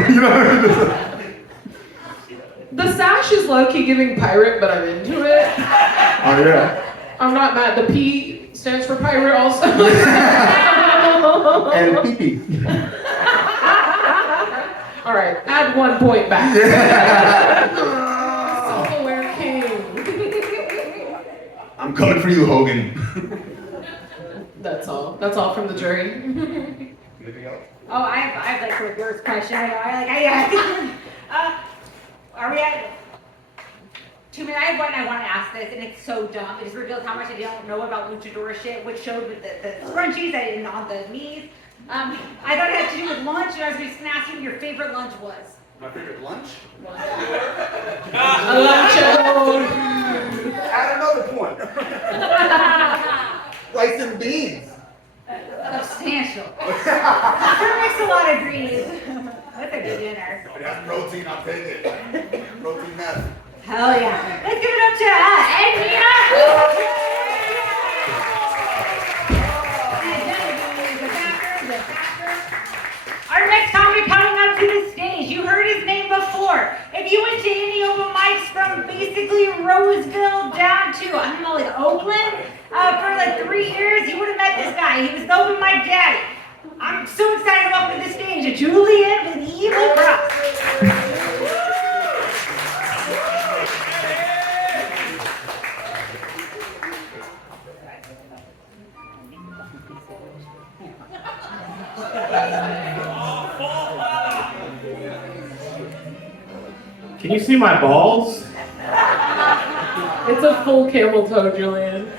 The sash is low-key giving pirate, but I'm into it. Oh yeah. I'm not mad. The P stands for pirate also. And pee-pee. All right, add 1 point back. Yeah. Self-aware king. I'm coming for you, Hogan. That's all. That's all from the jury. Anything else? Oh, I have like a reverse question. Are we at 2 minutes? I have one I want to ask this, and it's so dumb. It just reveals how much I don't know about luchador shit, which showed with the scrunchies I didn't on the knees. I thought it had to do with lunch, and I was just going to ask you what your favorite lunch was. My favorite lunch? A luchador. Add another point. Rice and beans. Substantial. Sure makes a lot of greens. That's a good dinner. If it has protein, I'll take it. Protein meth. Hell yeah. Let's give it up to Edna. Our next comic coming up to the stage. You heard his name before. If you went to any open mics from basically Roseville down to, I don't know, like Oakland, for like 3 years, you would have met this guy. He was the open mic daddy. I'm so excited to welcome to the stage Julian with Evil Cross. Can you see my balls? It's a full camel toe, Julian.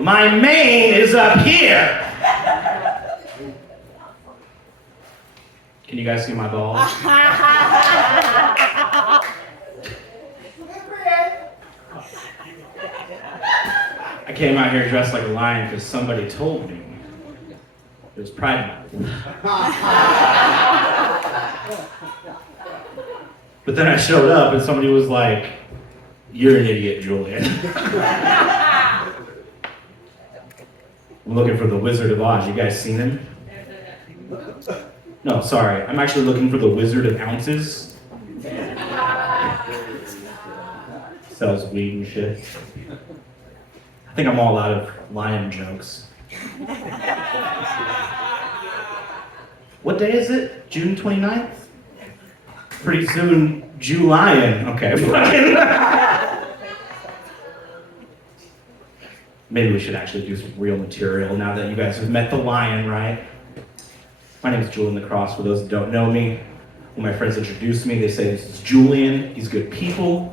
My mane is up here. Can you guys see my balls? I came out here dressed like a lion because somebody told me it was Pride Month. But then I showed up and somebody was like, "You're an idiot, Julian." I'm looking for the Wizard of Oz. You guys seen him? No, sorry. I'm actually looking for the Wizard of Ounces. Sells weed and shit. I think I'm all out of lion jokes. What day is it? June 29th? Pretty soon, Julian. Okay. Maybe we should actually do some real material now that you guys have met the lion, right? My name is Julian Lacrosse. For those that don't know me, when my friends introduce me, they say this is Julian. He's good people.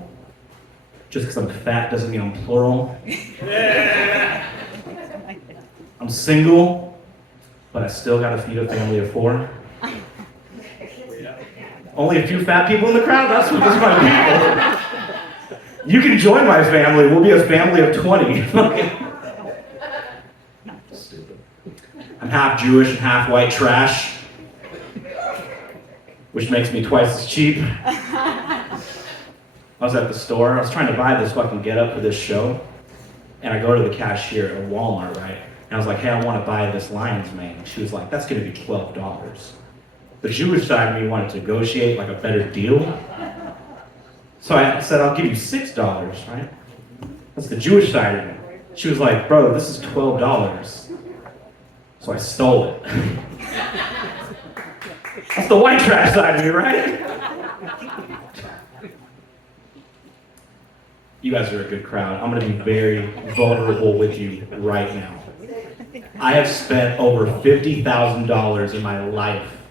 Just because I'm fat doesn't mean I'm plural. I'm single, but I still gotta feed a family of 4. Only a few fat people in the crowd? That's my people. You can join my family. We'll be a family of 20. Stupid. I'm half Jewish and half white trash, which makes me twice as cheap. I was at the store. I was trying to buy this fucking getup for this show, and I go to the cashier at Walmart, right? And I was like, "Hey, I want to buy this lion's mane." She was like, "That's going to be $12. The Jewish side of me wanted to negotiate like a better deal. So I said, "I'll give you $6, right?" That's the Jewish side of me. She was like, "Bro, this is $12. So I stole it. That's the white trash side of me, right? You guys are a good crowd. I'm gonna be very vulnerable with you right now. I have spent over $50,000 in my life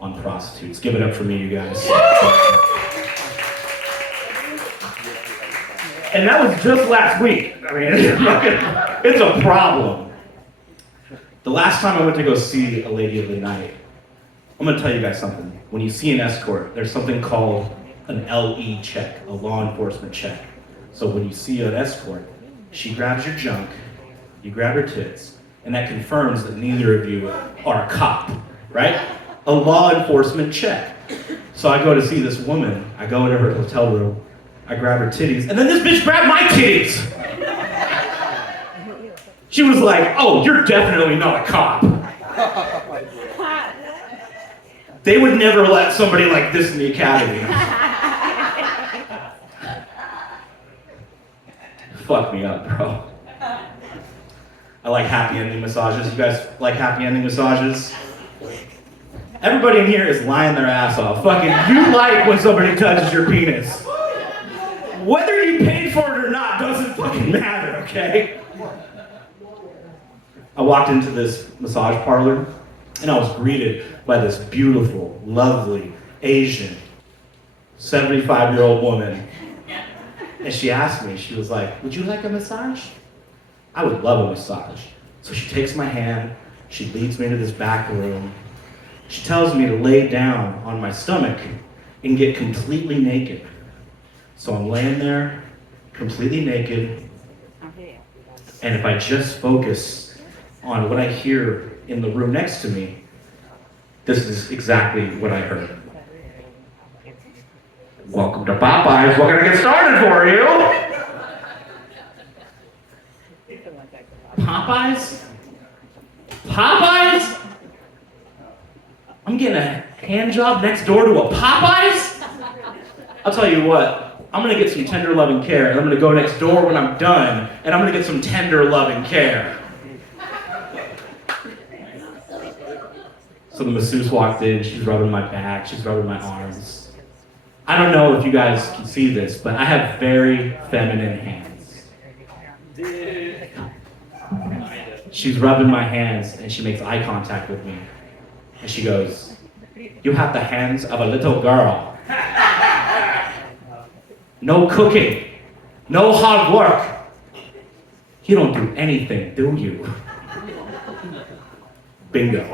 on prostitutes. Give it up for me, you guys. And that was just last week. I mean, it's a problem. The last time I went to go see a lady of the night, I'm gonna tell you guys something. When you see an escort, there's something called an LE check, a law enforcement check. So when you see an escort, she grabs your junk, you grab her tits, and that confirms that neither of you are a cop, right? A law enforcement check. So I go to see this woman, I go into her hotel room, I grab her titties, and then this bitch grabbed my titties! She was like, oh, you're definitely not a cop. They would never let somebody like this in the academy. Fuck me up, bro. I like happy ending massages. You guys like happy ending massages? Everybody in here is lying their ass off. Fucking, you like when somebody touches your penis. Whether you paid for it or not doesn't fucking matter, okay? I walked into this massage parlor and I was greeted by this beautiful, lovely, Asian, 75-year-old woman. And she asked me, she was like, would you like a massage? I would love a massage. So she takes my hand, she leads me to this back room. She tells me to lay down on my stomach and get completely naked. So I'm laying there, completely naked, and if I just focus on what I hear in the room next to me, this is exactly what I heard. Welcome to Popeyes, we're gonna get started for you! Popeyes? Popeyes? I'm getting a hand job next door to a Popeyes? I'll tell you what, I'm gonna get some tender loving care, and I'm gonna go next door when I'm done, and I'm gonna get some tender loving care. So the masseuse walked in, she's rubbing my back, she's rubbing my arms. I don't know if you guys can see this, but I have very feminine hands. She's rubbing my hands and she makes eye contact with me. And she goes, you have the hands of a little girl. No cooking, no hard work. You don't do anything, do you? Bingo.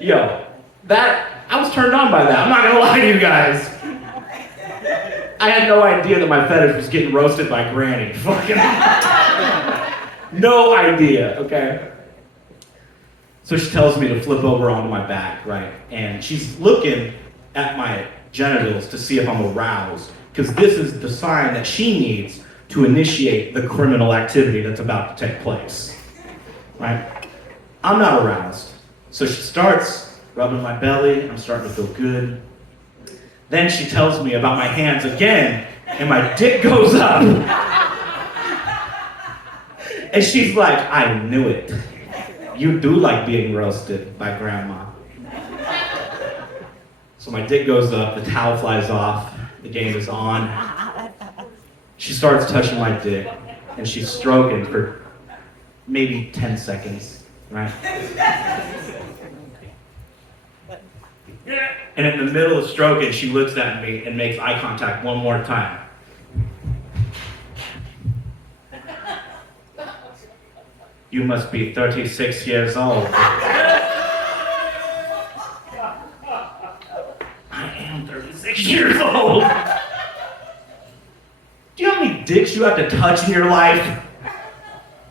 Yo, I was turned on by that. I'm not gonna lie to you guys. I had no idea that my fetish was getting roasted by Granny. Fucking no idea, okay? So she tells me to flip over onto my back, right? And she's looking at my genitals to see if I'm aroused, because this is the sign that she needs to initiate the criminal activity that's about to take place, right? I'm not aroused. So she starts rubbing my belly, I'm starting to feel good. Then she tells me about my hands again, and my dick goes up. And she's like, I knew it. You do like being roasted by grandma. So my dick goes up, the towel flies off, the game is on. She starts touching my dick, and she's stroking for maybe 10 seconds, right? And in the middle of stroking, she looks at me and makes eye contact one more time. You must be 36 years old. I am 36 years old. Do you know how many dicks you have to touch in your life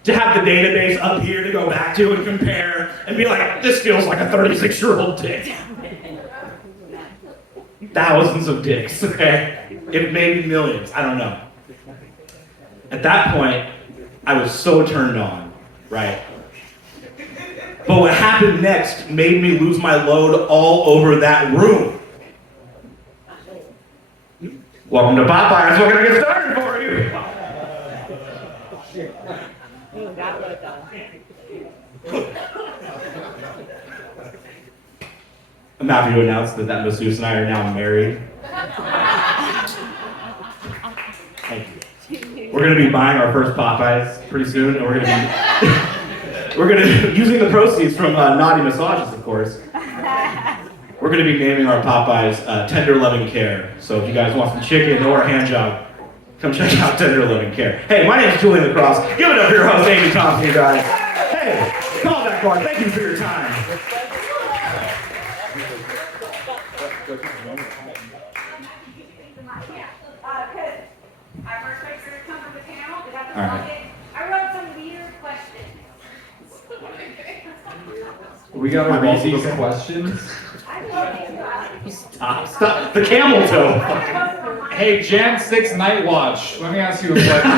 to have the database up here to go back to and compare and be like, this feels like a 36-year-old dick? Thousands of dicks, okay? It may be millions, I don't know. At that point, I was so turned on, right? But what happened next made me lose my load all over that room. Welcome to Popeyes, we're gonna get started for you. I'm happy to announce that masseuse and I are now married. Thank you. We're gonna be buying our first Popeyes pretty soon, and we're gonna be using the proceeds from Naughty Massages, of course. We're going to be naming our Popeyes Tender Loving Care. So if you guys want some chicken or a hand job, come check out Tender Loving Care. Hey, my name is Julian Lacrosse. Give it up for your host, Amy Thompson, you guys. Hey, call that card. Thank you for your time. Our first speaker comes from the panel. We got the All right. bucket. I wrote some weird questions. We got My to read balls these okay. questions. Stop. The camel toe. Hey, Jan 6 Night Watch. Let me ask you a question.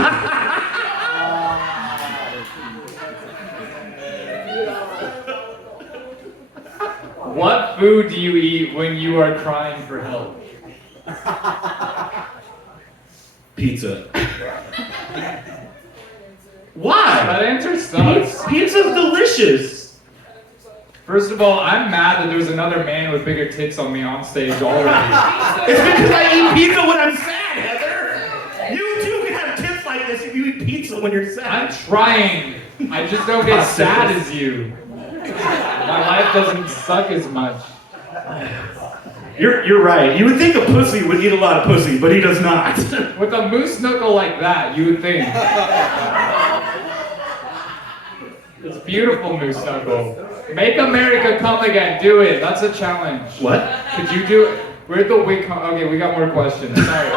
What food do you eat when you are crying for help? Pizza. Why? That answer sucks. Pizza's delicious. First of all, I'm mad that there's another man with bigger tits on me on stage already. It's because I eat pizza when I'm sad, Heather. You too can have tits like this if you eat pizza when you're I'm sad. trying. I just don't get sad as you. My life doesn't suck as much. You're right. You would think a pussy would eat a lot of pussy, but he does not. With a moose knuckle like that, you would think. It's beautiful, moose knuckle. Make America come again. Do it. That's a challenge. What? Could you do it? Where'd the wig come? Okay, we got more questions. Sorry.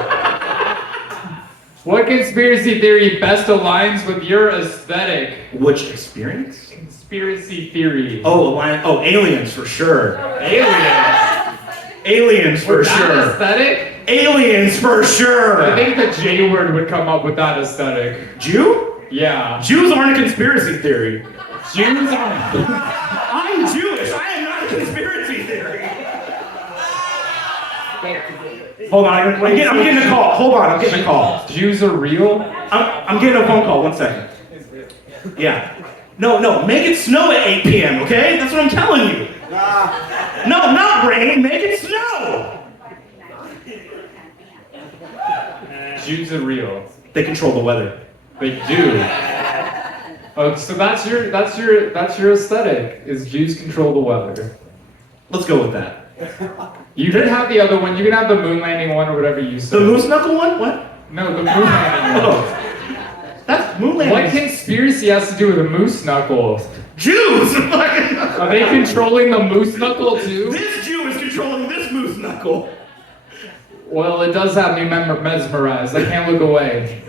What conspiracy theory best aligns with your aesthetic? Which experience? Conspiracy theory. Aliens for sure. Aliens. Aliens for With that sure. aesthetic? Aliens for sure. I think the J word would come up with that aesthetic. Jew? Yeah. Jews aren't a conspiracy theory. Jews are. I'm Jewish. I am not a conspiracy theory. Hold on, I'm getting a call. Hold on, I'm getting a call. Jews are real? I'm getting a phone call. 1 second. Yeah. No, make it snow at 8 p.m., okay? That's what I'm telling you. No, not rain. Make it snow. Jews are real. They control the weather. They do. Oh, so that's your aesthetic. Is Jews control the weather? Let's go with that. You can have the other one. You can have the moon landing one or whatever you said. The moose knuckle one? What? No, the moon landing one. Oh. That's moon landing. What conspiracy has to do with a moose knuckle? Jews! Are they controlling the moose knuckle too? This Jew is controlling this moose knuckle. Well, it does have me mesmerized. I can't look away.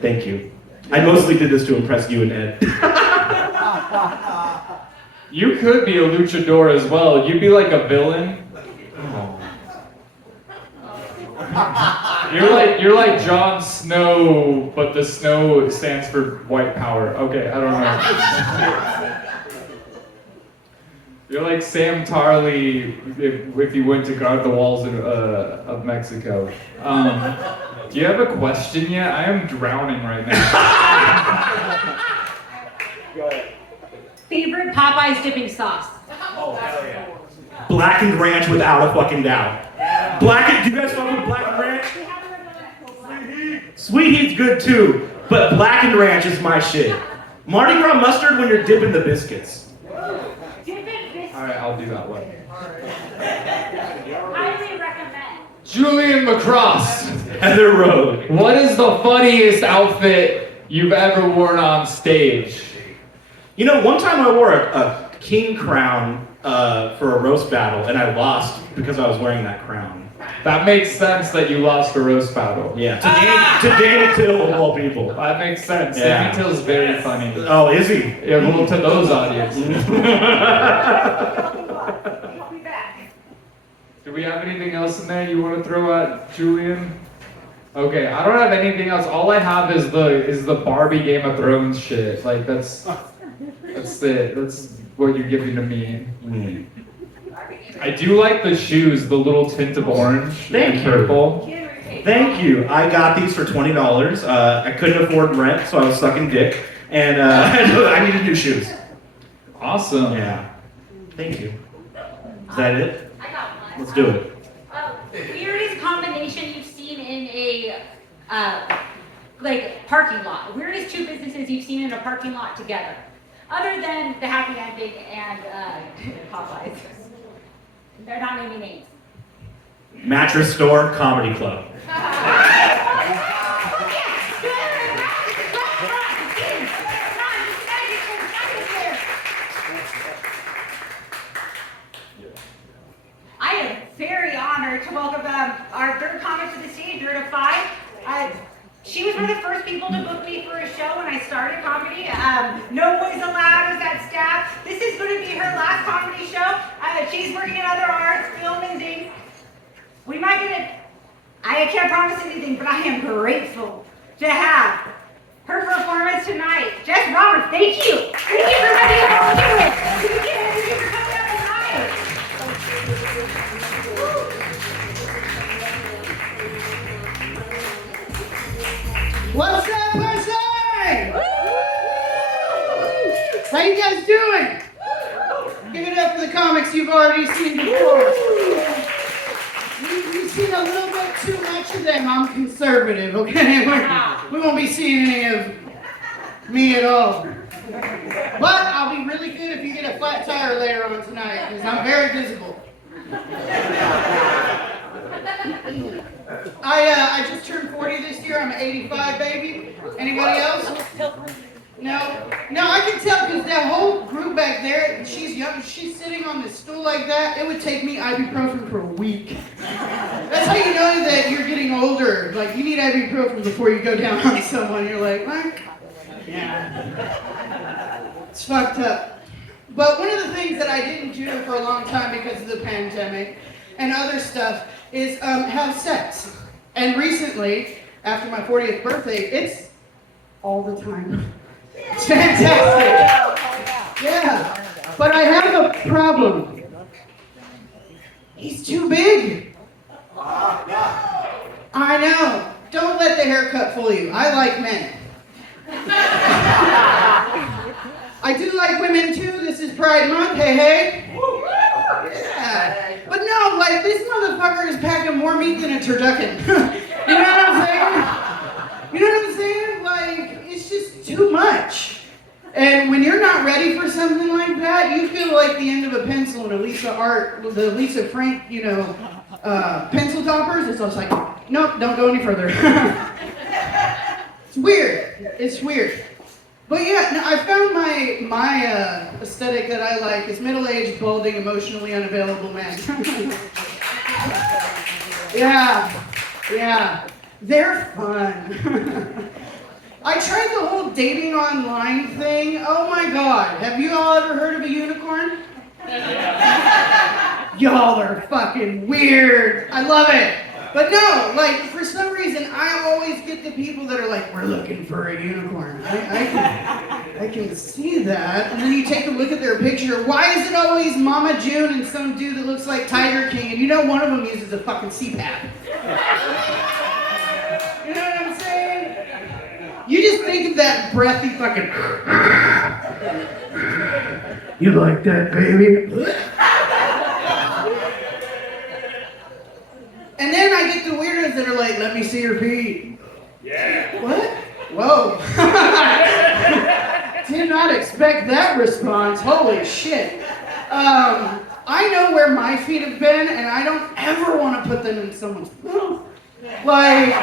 Thank you. I mostly did this to impress you and Ed. You could be a luchador as well. You'd be like a villain. You're like Jon Snow, but the snow stands for white power. Okay, I don't know. You're like Sam Tarley if you went to guard the walls of Mexico. Do you have a question yet? I am drowning right now. Favorite Popeyes dipping sauce? Blackened ranch without a fucking doubt. Do you guys fuck with blackened ranch? Sweet heat's good too, but blackened ranch is my shit. Mardi Gras mustard when you're dipping the biscuits. Alright, I'll do that one. Highly recommend. Julian Lacrosse, Heather Road. what is the funniest outfit you've ever worn on stage? You know, one time I wore a king crown for a roast battle, and I lost because I was wearing that crown. That makes sense that you lost a roast battle. Yeah, to Danny Till of all people. That makes sense. Yeah. Danny Till's very funny. Oh, is he? Yeah, well, to those audiences. Do we have anything else in there you want to throw at Julian? Okay, I don't have anything else. All I have is the Barbie Game of Thrones shit. Like that's it. That's what you're giving to me. Mm. I do like the shoes, the little tint of orange Thank and you. purple. Thank you. I got these for $20. I couldn't afford rent, so I was sucking dick, and I needed new shoes. Awesome. Yeah. Thank you. Is that it? I got one. Let's do it. Weirdest combination you've seen in a parking lot. Weirdest two businesses you've seen in a parking lot together, other than the happy ending and Popeyes. They're not naming names. Mattress Store Comedy Club. I am very honored to welcome our third comic to the stage, Rita Five. She was one of the first people to book me for a show when I started comedy. No boys allowed as that staff. This is going to be her last comedy show. She's working in other arts, film and things. We might get it. I can't promise anything, but I am grateful to have her performance tonight. Jess Roberts, thank you. Thank you for letting her do it. Thank you for coming up tonight. What's up, what's up? How you guys doing? Give it up for the comics you've already seen before. You've seen a little bit too much of them. I'm conservative, okay? We won't be seeing any of me at all. But I'll be really good if you get a flat tire later on tonight, because I'm very visible. I just turned 40 this year. I'm an 85 baby. Anybody else? No, I can tell because that whole group back there, she's young, she's sitting on this stool like that. It would take me ibuprofen for a week. That's how you know that you're getting older. Like, you need ibuprofen before you go down on someone. You're like, what? Yeah. It's fucked up. But one of the things that I didn't do for a long time because of the pandemic and other stuff is have sex. And recently, after my 40th birthday, it's all the time. It's fantastic. Yeah. But I have a problem. He's too big. I know. Don't let the haircut fool you. I like men. I do like women too. This is Pride Month. Hey, hey. Yeah. But no, like, this motherfucker is packing more meat than a turducken. You know what I'm saying? You know what I'm saying? Like, it's just too much. And when you're not ready for something like that, you feel like the end of a pencil in the Lisa Frank, pencil toppers. It's just like, nope, don't go any further. It's weird. It's weird. But yeah, no, I found my aesthetic that I like is middle-aged, balding, emotionally unavailable men. Yeah, they're fun. I tried the whole dating online thing. Oh my god, have you all ever heard of a unicorn? Y'all are fucking weird. I love it. But no, like, for some reason, I always get the people that are like, we're looking for a unicorn. I can see that. And then you take a look at their picture. Why is it always Mama June and some dude that looks like Tiger King? And you know one of them uses a fucking CPAP. You know what I'm saying? You just think of that breathy fucking... You like that, baby? And then I get the weirdos that are like, let me see your feet. Yeah. What? Whoa. Did not expect that response. Holy shit. I know where my feet have been, and I don't ever want to put them in someone's mouth. Like,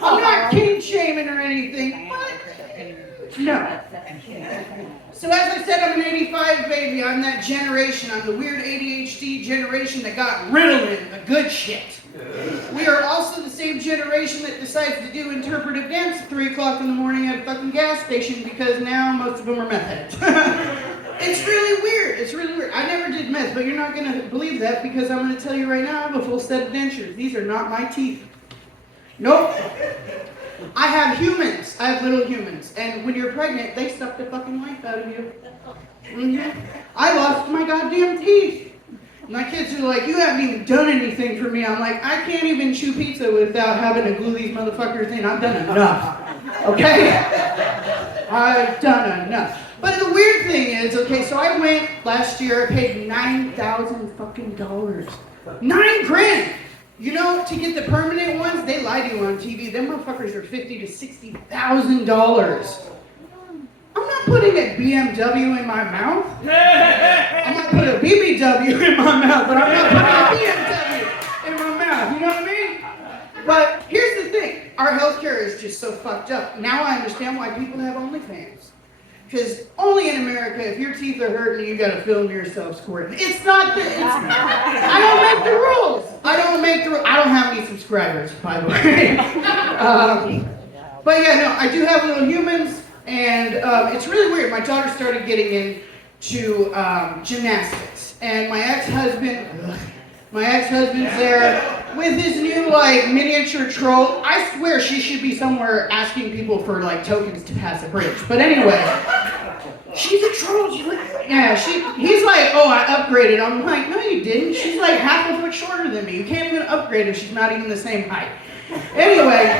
I'm not king shaming or anything, but no. So as I said, I'm an 85 baby. I'm that generation. I'm the weird ADHD generation that got Ritalin, the good shit. We are also the same generation that decides to do interpretive dance at 3 o'clock in the morning at a fucking gas station because now most of them are meth heads. It's really weird. It's really weird. I never did meth, but you're not going to believe that because I'm going to tell you right now I have a full set of dentures. These are not my teeth. Nope. I have humans. I have little humans. And when you're pregnant, they suck the fucking life out of you. Mm-hmm. I lost my goddamn teeth. My kids are like, you haven't even done anything for me. I'm like, I can't even chew pizza without having to glue these motherfuckers in. I've done enough. Okay? I've done enough. But the weird thing is, okay, so I went last year, I paid $9,000 fucking dollars. $9,000! You know, to get the permanent ones, they lie to you on TV. Them motherfuckers are $50,000 to $60,000. I'm not putting a BMW in my mouth. I'm not putting a BBW in my mouth, but I'm not putting a BMW in my mouth, you know what I mean? But here's the thing, our healthcare is just so fucked up. Now I understand why people have OnlyFans. Because only in America, if your teeth are hurting, you gotta film yourself squirting. It's not I don't make the rules. I don't have any subscribers, by the way. But yeah, no, I do have little humans, and it's really weird. My daughter started getting into gymnastics, and my ex-husband's there with his new like miniature troll. I swear she should be somewhere asking people for like tokens to pass a bridge. But anyway, she's a troll. He's like, oh, I upgraded. I'm like, no, you didn't. She's like half a foot shorter than me. You can't even upgrade if she's not even the same height. Anyway,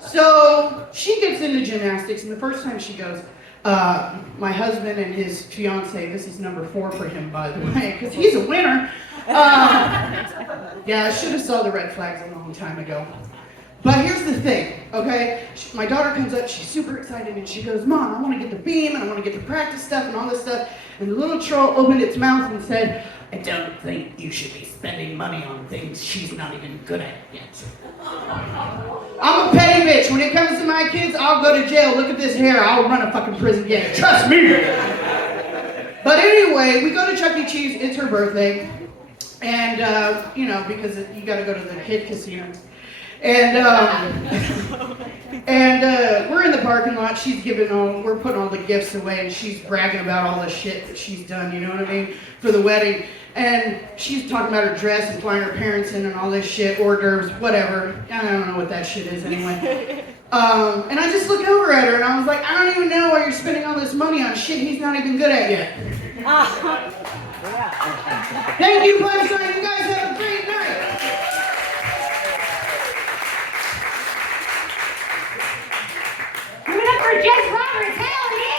so she gets into gymnastics, and the first time she goes, my husband and his fiance, this is number 4 for him, by the way, because he's a winner. Yeah, I should have saw the red flags a long time ago. But here's the thing, okay? My daughter comes up, she's super excited, and she goes, Mom, I want to get the beam, and I want to get the practice stuff, and all this stuff. And the little troll opened its mouth and said, I don't think you should be spending money on things she's not even good at yet. I'm a petty bitch. When it comes to my kids, I'll go to jail. Look at this hair. I'll run a fucking prison gang. Trust me. But anyway, we go to Chuck E. Cheese. It's her birthday. And, because you got to go to the kid casinos. And we're in the parking lot. We're putting all the gifts away, and she's bragging about all the shit that she's done, you know what I mean, for the wedding. And she's talking about her dress and flying her parents in and all this shit, hors d'oeuvres, whatever. I don't know what that shit is anyway. And I just look over at her, and I was like, I don't even know why you're spending all this money on shit he's not even good at yet. Thank you, Punchline. You guys have a great night. Give it up for Jess Roberts, hell yeah!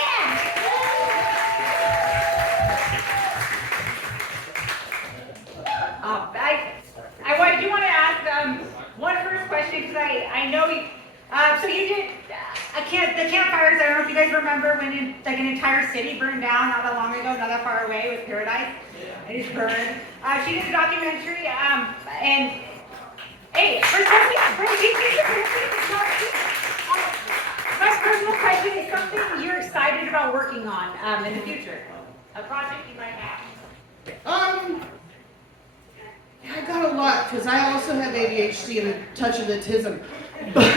I do want to ask one first question, because I know so you did the campfires. I don't know if you guys remember when an entire city burned down not that long ago, not that far away, with Paradise. It just burned. She did a documentary, and hey, first my personal question is something you're excited about working on in the future, a project you might have. I got a lot, because I also have ADHD and a touch of autism. But,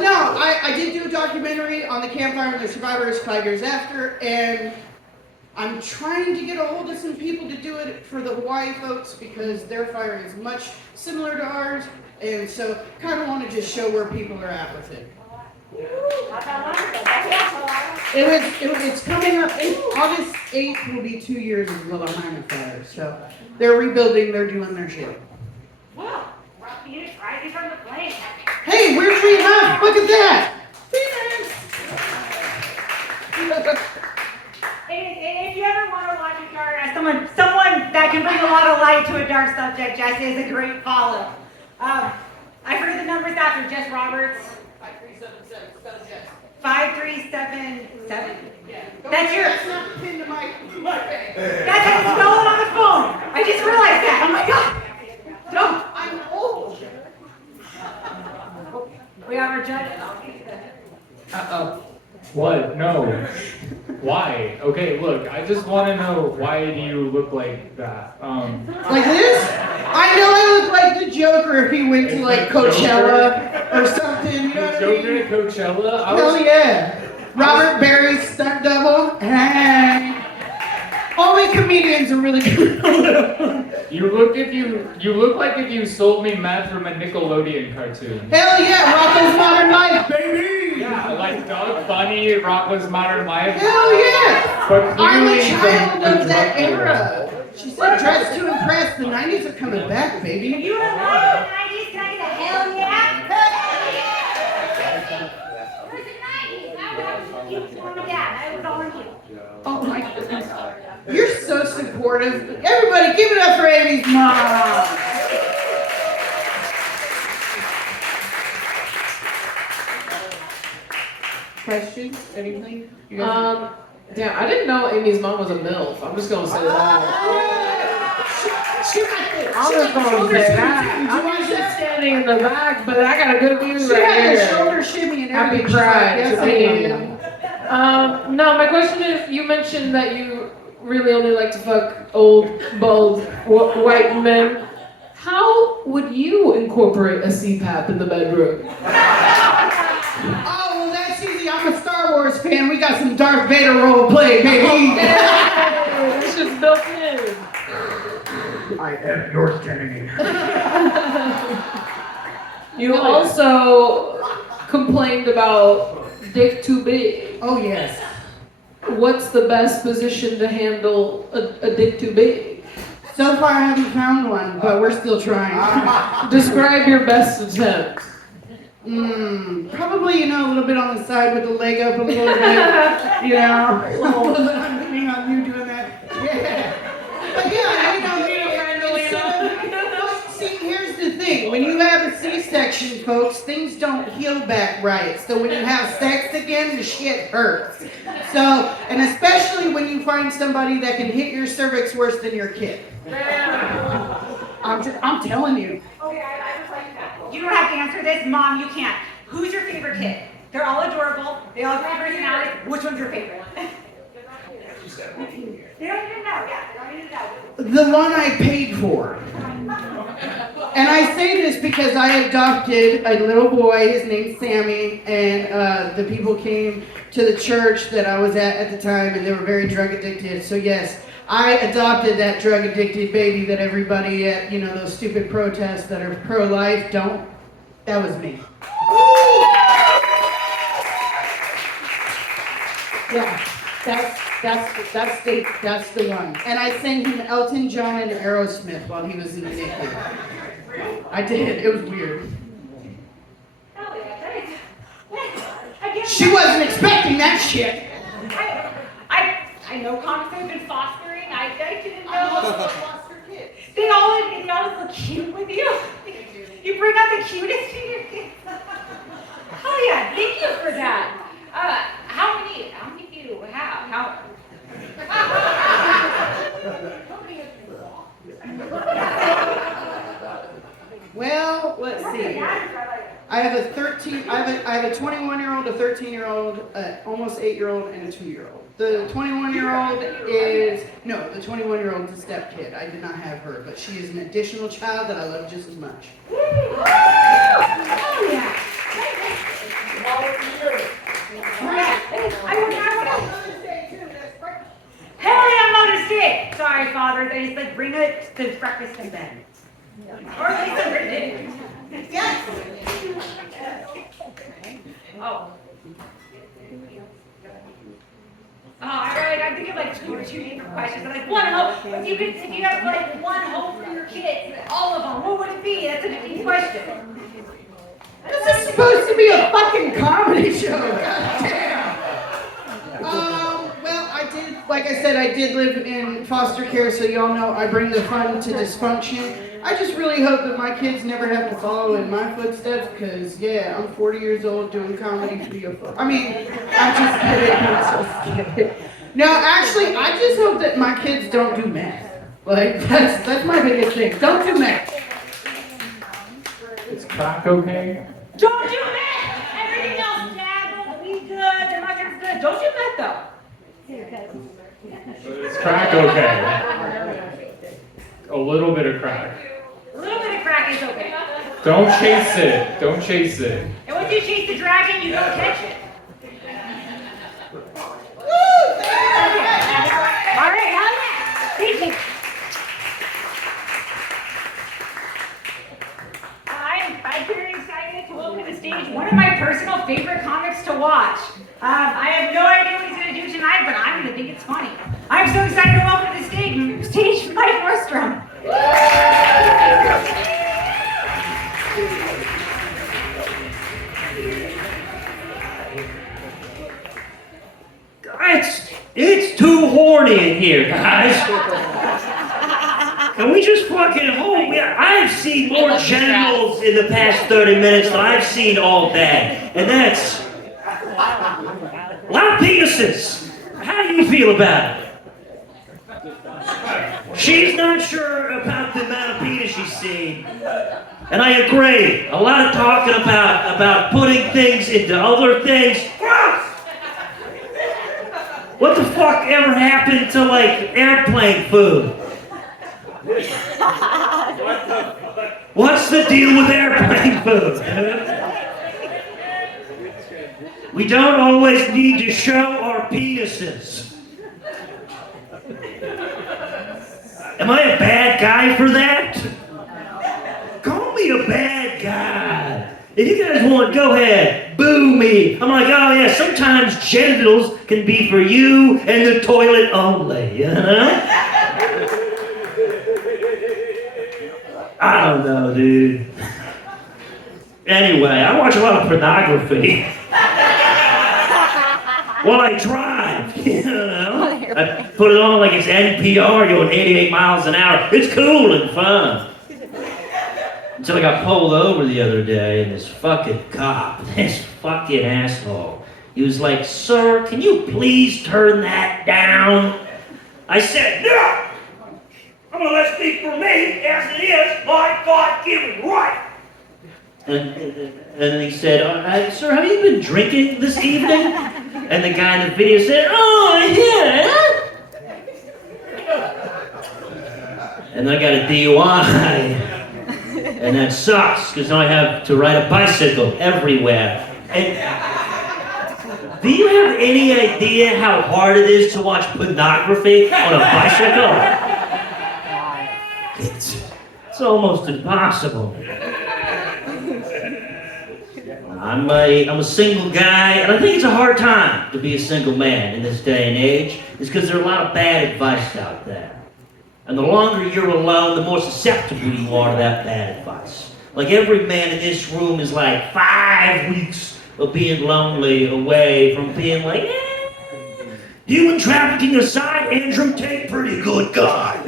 no, I did do a documentary on the campfire and the survivors 5 years after, and I'm trying to get a hold of some people to do it for the Hawaii folks, because their fire is much similar to ours, and so kind of want to just show where people are at with it. It's coming up. August 8th will be 2 years of the Lahaina fire, so they're rebuilding, they're doing their shit. Wow, Phoenix rising from the flames. Hey, where's Reed Huff? Look at that! Phoenix! If you ever want to watch a dark, someone that can bring a lot of light to a dark subject, Jess is a great follow. I've heard the numbers after Jess Roberts. 5377. That's your. That's not pinned to my That's how you spell it on the phone. I just realized that. Oh my god. Don't. I'm old. We have our judge. What? No. Why? Okay, look, I just want to know, why do you look like that? Like this? I know I look like the Joker if he went to like Coachella or something. You know what I Joker mean? at Coachella? Hell yeah. Robert Barry's stunt double. Hey. Only comedians are really good. You look like if you sold me meth from a Nickelodeon cartoon. Hell yeah, Rocko's Modern Life, baby. Yeah, like Doug Funny, Rocko's Modern Life. Hell yeah. But I'm clearly a child the of that drug era. She said dress to impress. The 90s are coming back, baby. You were alive in the 90s, can I get a hell yeah? It was the 90s. I was all in you. Oh my goodness. You're so supportive. Everybody give it up for Amy's mom. Questions? Anything? You guys- Damn, I didn't know Amy's mom was a MILF. I'm just gonna say that. I'm just gonna say that. I was just standing in the back, but I got a good view She right had here. a shoulder shimmy and Happy everything. She's Pride like, to yes, I me. am. No, my question is, you mentioned that you really only like to fuck old, bald, white men. How would you incorporate a CPAP in the bedroom? Oh, well, that's easy. I'm a Star Wars fan. We got some Darth Vader role play, baby. This is built in. I am your enemy. You also complained about dick too big. Oh, yes. What's the best position to handle a dick too big? So far, I haven't found one, but we're still trying. Describe your best attempt. Probably, a little bit on the side with the leg up a little bit. I'm leaning on you doing that. Yeah. But see, here's the thing. When you have a C-section, folks, things don't heal back right. So when you have sex again, the shit hurts. So, and especially when you find somebody that can hit your cervix worse than your kid. I'm telling you. Okay, I just like that. You don't have to answer this, Mom. You can't. Who's your favorite kid? They're all adorable. They all have great personalities. Which one's your favorite? They don't even know. Yeah, they don't even know. The one I paid for. And I say this because I adopted a little boy, his name's Sammy, and the people came to the church that I was at the time, and they were very drug addicted. So yes, I adopted that drug addicted baby that everybody at, those stupid protests that are pro-life don't. That was me. Yeah, that's the one. And I sang him Elton John and Aerosmith while he was in the NICU. I did. It was weird. She wasn't expecting that shit. I know comics have been fostering. I didn't know. They all look cute with you. You bring out the cutest in your kids. Oh yeah, thank you for that. How many do you have? Well, let's see. I have a 21-year-old, a 13-year-old, almost 8-year-old, and a 2-year-old. The 21-year-old is a step kid. I did not have her, but she is an additional child that I love just as much. Oh yeah. Hell yeah, Mother's Day! Sorry, Father. They just bring it to breakfast in bed. Or at least I did. Yes. Oh. I'm thinking two different questions. One hope. If you have one hope for your kids, all of them, what would it be? That's a deep question. This is supposed to be a fucking comedy show. God damn. Well, like I said, I did live in foster care, so y'all know I bring the fun to dysfunction. I just really hope that my kids never have to follow in my footsteps, because, I'm 40 years old doing comedy for you. I'm just kidding. No, actually, I just hope that my kids don't do meth. That's my biggest thing. Don't do meth. Is crack okay? Don't do meth! Everything else, dabble, the weed good, the mushrooms good. Don't do meth, though. Is crack okay? A little bit of crack. A little bit of crack is okay. Don't chase it. Don't chase it. And once you chase the dragon, you don't catch it. All right, thank you. I'm very excited to welcome to the stage one of my personal favorite comics to watch. I have no idea what he's going to do tonight, but I'm going to think it's funny. I'm so excited to welcome to the stage Mike Nordstrom. It's too horny in here, guys. Can we just fucking hold? I've seen more genitals in the past 30 minutes than I've seen all day. And that's a lot of penises. How do do you feel about it? She's not sure about the amount of penis she's seen. And I agree. A lot of talking about putting things into other things. Gross! What the fuck ever happened to like airplane food? What's the deal with airplane food? We don't always need to show our penises. Am I a bad guy for that? Call me a bad guy. If you guys want, go ahead, boo me. I'm like, oh yeah, sometimes genitals can be for you and the toilet only, you know? I don't know, dude. Anyway, I watch a lot of pornography. While I drive, you know? I put it on like it's NPR going 88 miles an hour. It's cool and fun. Until I got pulled over the other day and this fucking cop, this fucking asshole, he was like, sir, can you please turn that down? I said, no! I'm gonna let speak for me as it is my God-given right. And then he said, sir, have you been drinking this evening? And the guy in the video said, oh, yeah. And then I got a DUI. And that sucks, because now I have to ride a bicycle everywhere. And do you have any idea how hard it is to watch pornography on a bicycle? It's almost impossible. I'm a single guy, and I think it's a hard time to be a single man in this day and age. It's because there are a lot of bad advice out there. And the longer you're alone, the more susceptible you are to that bad advice. Like every man in this room is like 5 weeks of being lonely away from being like, human trafficking aside, Andrew Tate, pretty good guy.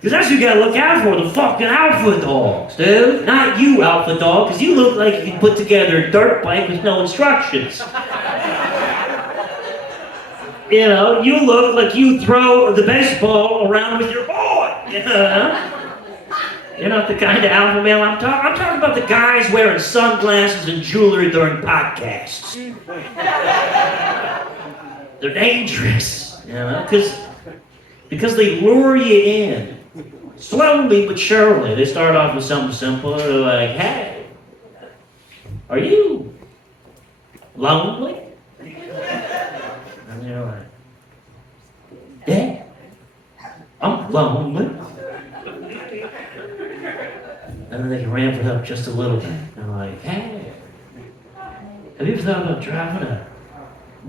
Because that's who you gotta look out for, the fucking alpha dogs, dude. Not you, alpha dog, because you look like you can put together a dirt bike with no instructions. You know, you look like you throw the baseball around with your boy, you know? You're not the kind of alpha male I'm talking about the guys wearing sunglasses and jewelry during podcasts. They're dangerous, you know, because they lure you in. Slowly but surely, they start off with something simple. They're like, hey, are you lonely? And they're like, yeah, I'm lonely. And then they can ramp it up just a little bit. They're like, hey, have you ever thought about driving a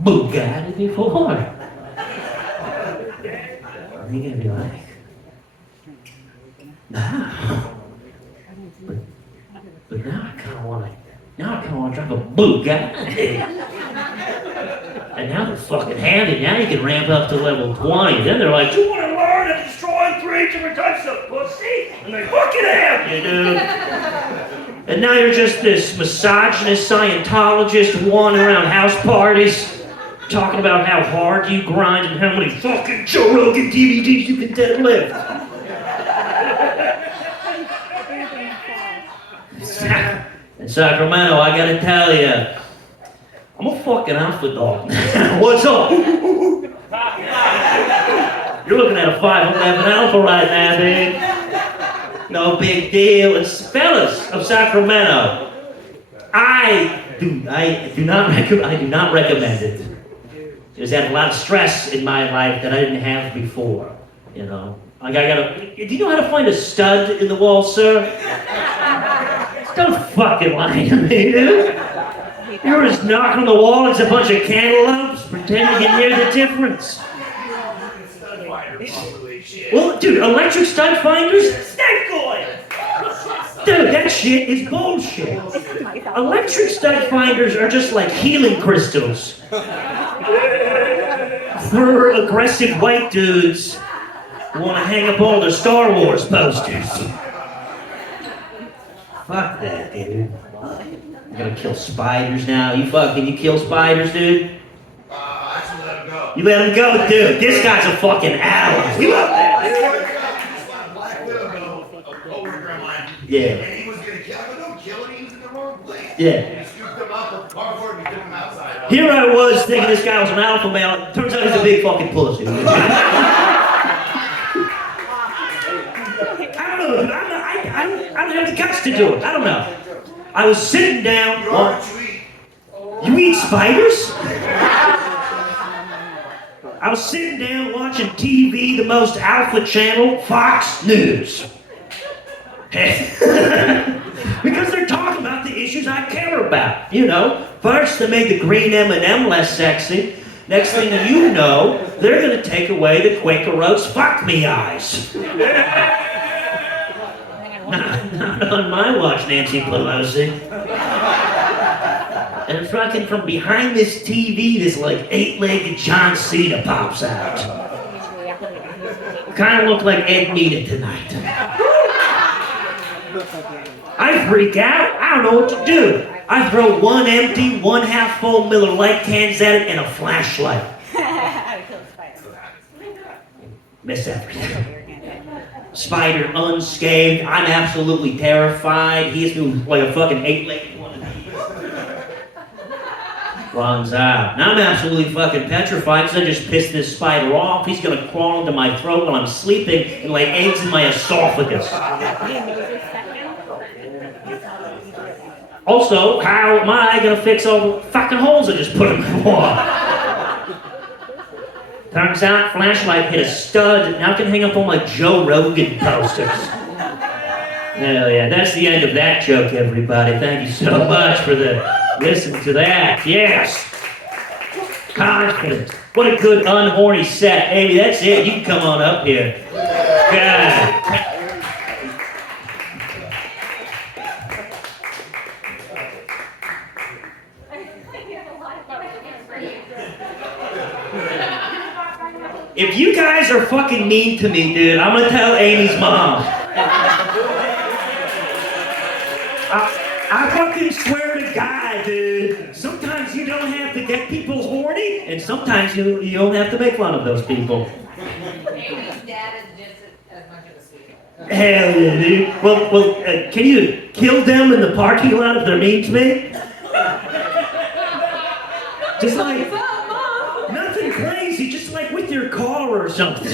Bugatti before? And you're gonna be like, nah. But now I kinda wanna drive a Bugatti. And now they're fucking handy. Now you can ramp up to level 20. Then they're like, you wanna learn to destroy 3 different types of pussy? And they fucking have you, dude. And now you're just this misogynist Scientologist wandering around house parties, talking about how hard you grind and how many fucking Joe Rogan DVDs you can deadlift. In Sacramento, I gotta tell you, I'm a fucking alpha dog. What's up? You're looking at a 5'11" alpha right now, dude. No big deal. It's fellas of Sacramento. I do not recommend it. Because I had a lot of stress in my life that I didn't have before. You know, like do you know how to find a stud in the wall, sir? Don't fucking lie to me, dude. You're just knocking on the wall, it's a bunch of cantaloupes. Pretend you can hear the difference. Well, dude, electric stud finders? Snake oil! Dude, that shit is bullshit. Electric stud finders are just like healing crystals for aggressive white dudes who want to hang up all their Star Wars posters. Fuck that, dude. I'm gonna kill spiders now. You kill spiders, dude? You let him go, dude. This guy's a fucking ally. We love that. Black Widow coworker of mine. Yeah. And he was gonna kill him. Don't kill him. He was in the wrong place. Yeah. He scooped him up with cardboard and took him outside. Here I was thinking this guy was an alpha male. Turns out he's a big fucking pussy. I don't know. Dude. I don't have the guts to do it. I don't know. I was sitting down. You are what you eat. You eat spiders? I was sitting down watching TV, the most alpha channel, Fox News. Because they're talking about the issues I care about, you know. First, they made the green M&M less sexy. Next thing you know, they're gonna take away the Quaker Oats fuck me eyes. Not on my watch, Nancy Pelosi. And fucking from behind this TV, this like 8-legged John Cena pops out. Kind of look like Ed Nita tonight. I freak out. I don't know what to do. I throw one empty, one half full Miller Lite cans at it and a flashlight. Miss everything. Spider unscathed. I'm absolutely terrified. He hits me with like a fucking 8-legged one of these. Runs out. Now I'm absolutely fucking petrified because I just pissed this spider off. He's gonna crawl into my throat while I'm sleeping and lay eggs in my esophagus. Also, how am I gonna fix all the fucking holes I just put in my wall? Turns out, flashlight hit a stud. Now I can hang up all my Joe Rogan posters. Hell yeah, that's the end of that joke, everybody. Thank you so much for listen to that. Yes. Confident. What a good unhorny set. Amy, that's it. You can come on up here. God. If you guys are fucking mean to me, dude, I'm gonna tell Amy's mom. I fucking swear to God, dude. Sometimes you don't have to get people horny, and sometimes you don't have to make fun of those people. Amy's dad is just as much of a sweetheart. Hell yeah, dude. Well, can you kill them in the parking lot if they're mean to me? Just like, nothing crazy, just like with your car or something.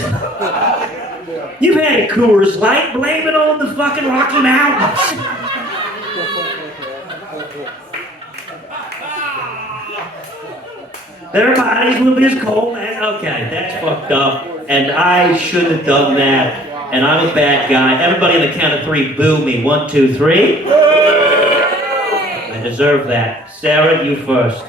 You've had a Coors Light, blame it on the fucking Rocky Mountains. Their bodies will be as cold as... Okay, that's fucked up. And I should have done that. And I'm a bad guy. Everybody on the count of 3, boo me. 1, 2, 3. I deserve that. Sarah, you first.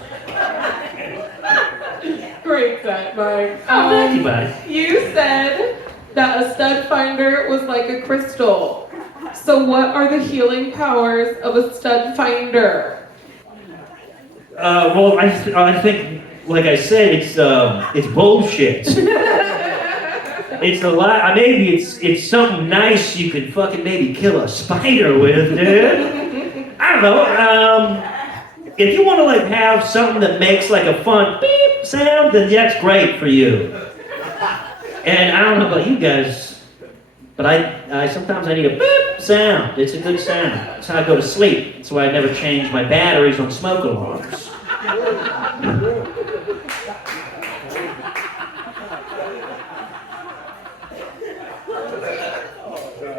Great set, Mike. Thank you, buddy. You said that a stud finder was like a crystal. So what are the healing powers of a stud finder? Well, I think, like I said, it's bullshit. It's a lot. Maybe it's something nice you could fucking maybe kill a spider with, dude. I don't know. If you want to like have something that makes like a fun beep sound, then that's great for you. And I don't know about you guys, but I sometimes I need a beep sound. It's a good sound. That's how I go to sleep. That's why I never change my batteries on smoke alarms.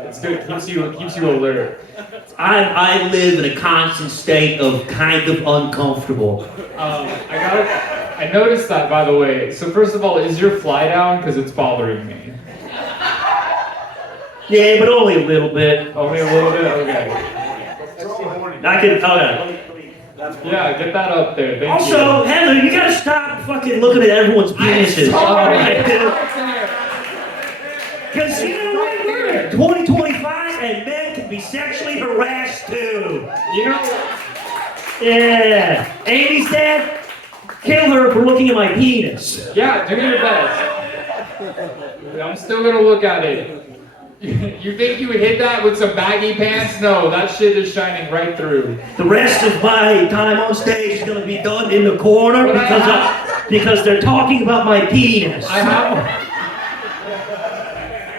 It's good. Keeps you alert. I live in a constant state of kind of uncomfortable. I noticed that, by the way. So first of all, is your fly down? Because it's bothering me. Yeah, but only a little bit. Only a little bit? Okay. I can, okay. Yeah, get that up there. Thank Also, you. Heather, you gotta stop fucking looking at everyone's penises. Because you know what? We're in 2025 and men can be sexually harassed too. You know, Yeah. Amy's dad, kill her for looking at my penis. yeah, do your best. I'm still gonna look at it. You think you hit that with some baggy pants? No, that shit is shining right through. The rest of my time on stage is gonna be done in the corner because because they're talking about my penis.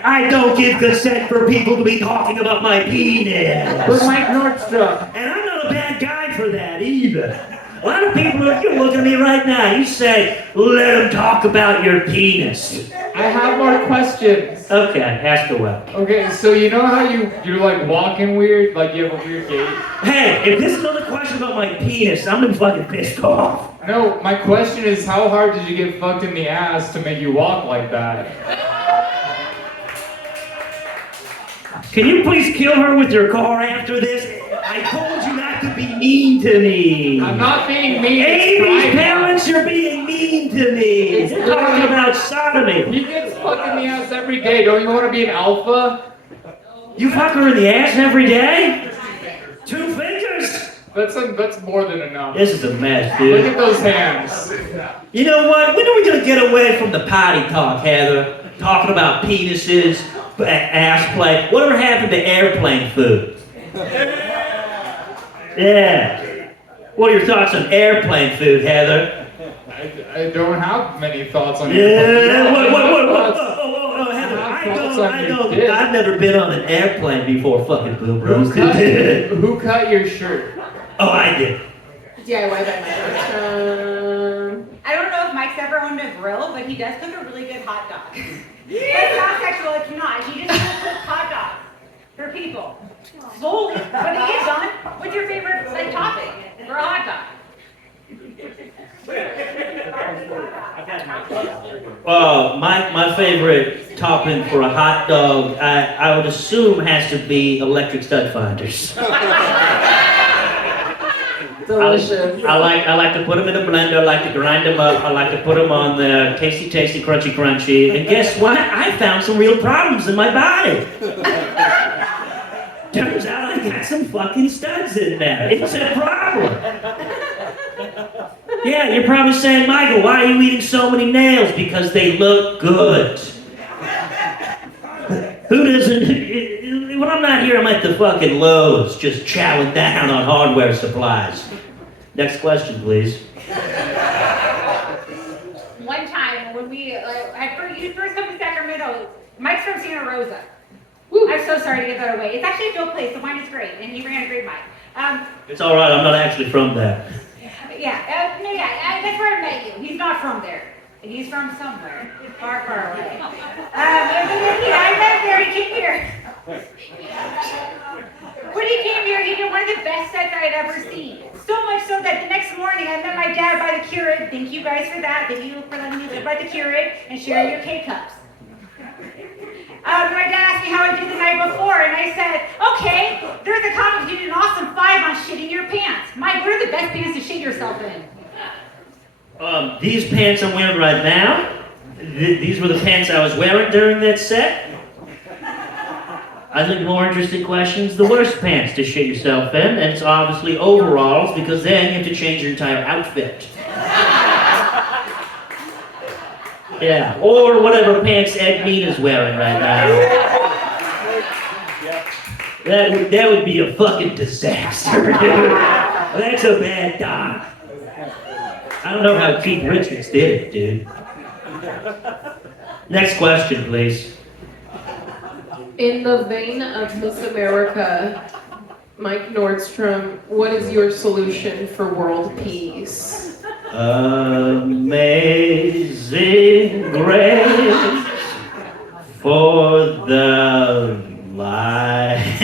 I don't give consent for people to be talking about my penis. But Mike Nordstrom. And I'm not a bad guy for that either. A lot of people, if you look at me right now, you say, let them talk about your penis. I have more questions. Okay, ask away. Okay, so you know how you're like walking weird, like you have a weird gait? Hey, if this is another question about my penis, I'm gonna fucking pissed off. No, my question is how hard did you get fucked in the ass to make you walk like that? Can you please kill her with your car after this? I told you not to be mean to me. I'm not being mean. Amy's parents, you're being mean to me. It's You're talking about sodomy. He gets fucked in the ass every day. Don't you want to be an alpha? You fuck her in the ass every day? 2 fingers? That's more than enough. This is a mess, Look dude. at those hands. You know what? When are we gonna get away from the potty talk, Heather? Talking about penises, ass play. Whatever happened to airplane food? Yeah. What are your thoughts on airplane food, Heather? I don't have many thoughts on Yeah. What? Oh, Heather, I I know. I've never been on an airplane before. Fucking boom, bros. Who cut your shirt? Oh, I did. DIY by Mike Nordstrom. I don't know if Mike's ever owned a grill, but he does cook a really good hot dog. It's not sexual, it's not. He just cooks hot dogs for people. Slowly. But he gets done. What's your favorite like topping for a hot dog? My favorite topping for a hot dog, I would assume has to be electric stud finders. Delicious. I like to put them in a blender. I like to grind them up. I like to put them on the tasty, crunchy. And guess what? I found some real problems in my body. Turns out I got some fucking studs in there. It's a problem. Yeah, you're probably saying, Michael, why are you eating so many nails? Because they look good. Who doesn't? When I'm not here, I'm at the fucking Lowe's, just chowing down on hardware supplies. Next question, please. One time when we, you first come to Sacramento, Mike's from Santa Rosa. I'm so sorry to give that away. It's actually a dope place. The wine is great, and he ran a great mine. It's all right. I'm not actually from there. That's where I met you. He's not from there. He's from somewhere far, far away. I met there. He came here. When he came here, he did one of the best sets I had ever seen. So much so that the next morning I met my dad by the Keurig. Thank you guys for that. Thank you for letting me live by the Keurig and sharing your K-cups. My dad asked me how I did the night before, and I said, okay, there's a comic who did an awesome 5 on shitting your pants. Mike, what are the best pants to shit yourself in? These pants I'm wearing right now, these were the pants I was wearing during that set. I think more interesting questions, the worst pants to shit yourself in, and it's obviously overalls, because then you have to change your entire outfit. Yeah, or whatever pants Ed Mead is wearing right now. That would be a fucking disaster, dude. That's a bad time. I don't know how Keith Richards did it, dude. Next question, please. In the vein of Miss America, Mike Nordstrom, what is your solution for world peace? Amazing grace for the life.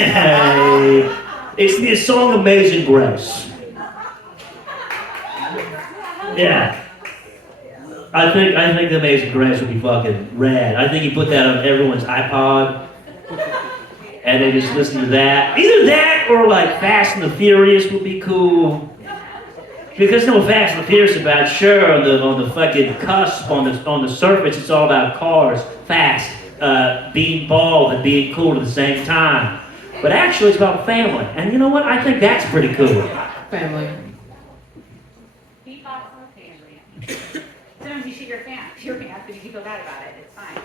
It's the song Amazing Grace. Yeah. I think the Amazing Grace would be fucking rad. I think you put that on everyone's iPod and they just listen to that. Either that or like Fast and the Furious would be cool. Because no Fast and the Furious about, sure, on the fucking cusp, on the surface, it's all about cars, fast, being bald and being cool at the same time. But actually, it's about family. And you know what? I think that's pretty cool. Family. Be thoughtful, family. Sometimes you shit your pants, but you feel bad about it. It's fine.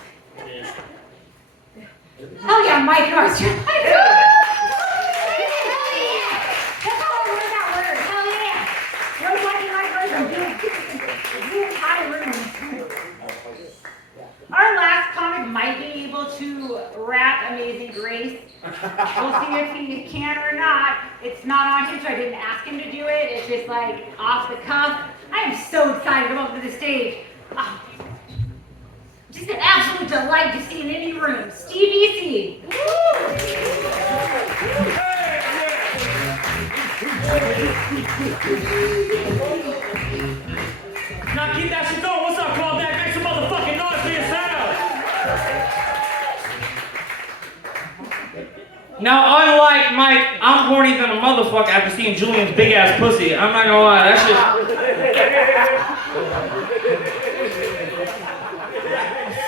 Oh yeah, Mike Nordstrom. That's how I learned that word. Hell yeah. You're watching Mike Nordstrom. You high Amazing Grace. We'll see if he can or not. It's not on him, so I didn't ask him to do it. It's just like off the cuff. I am so excited to come up to the stage. Ah, just an absolute delight to see in any room. Steve Easy. Now keep that shit going. What's up, callback? Make some motherfucking noise for yourself. Now, unlike Mike, I'm horny than a motherfucker after seeing Julian's big ass pussy. I'm not gonna lie, that shit.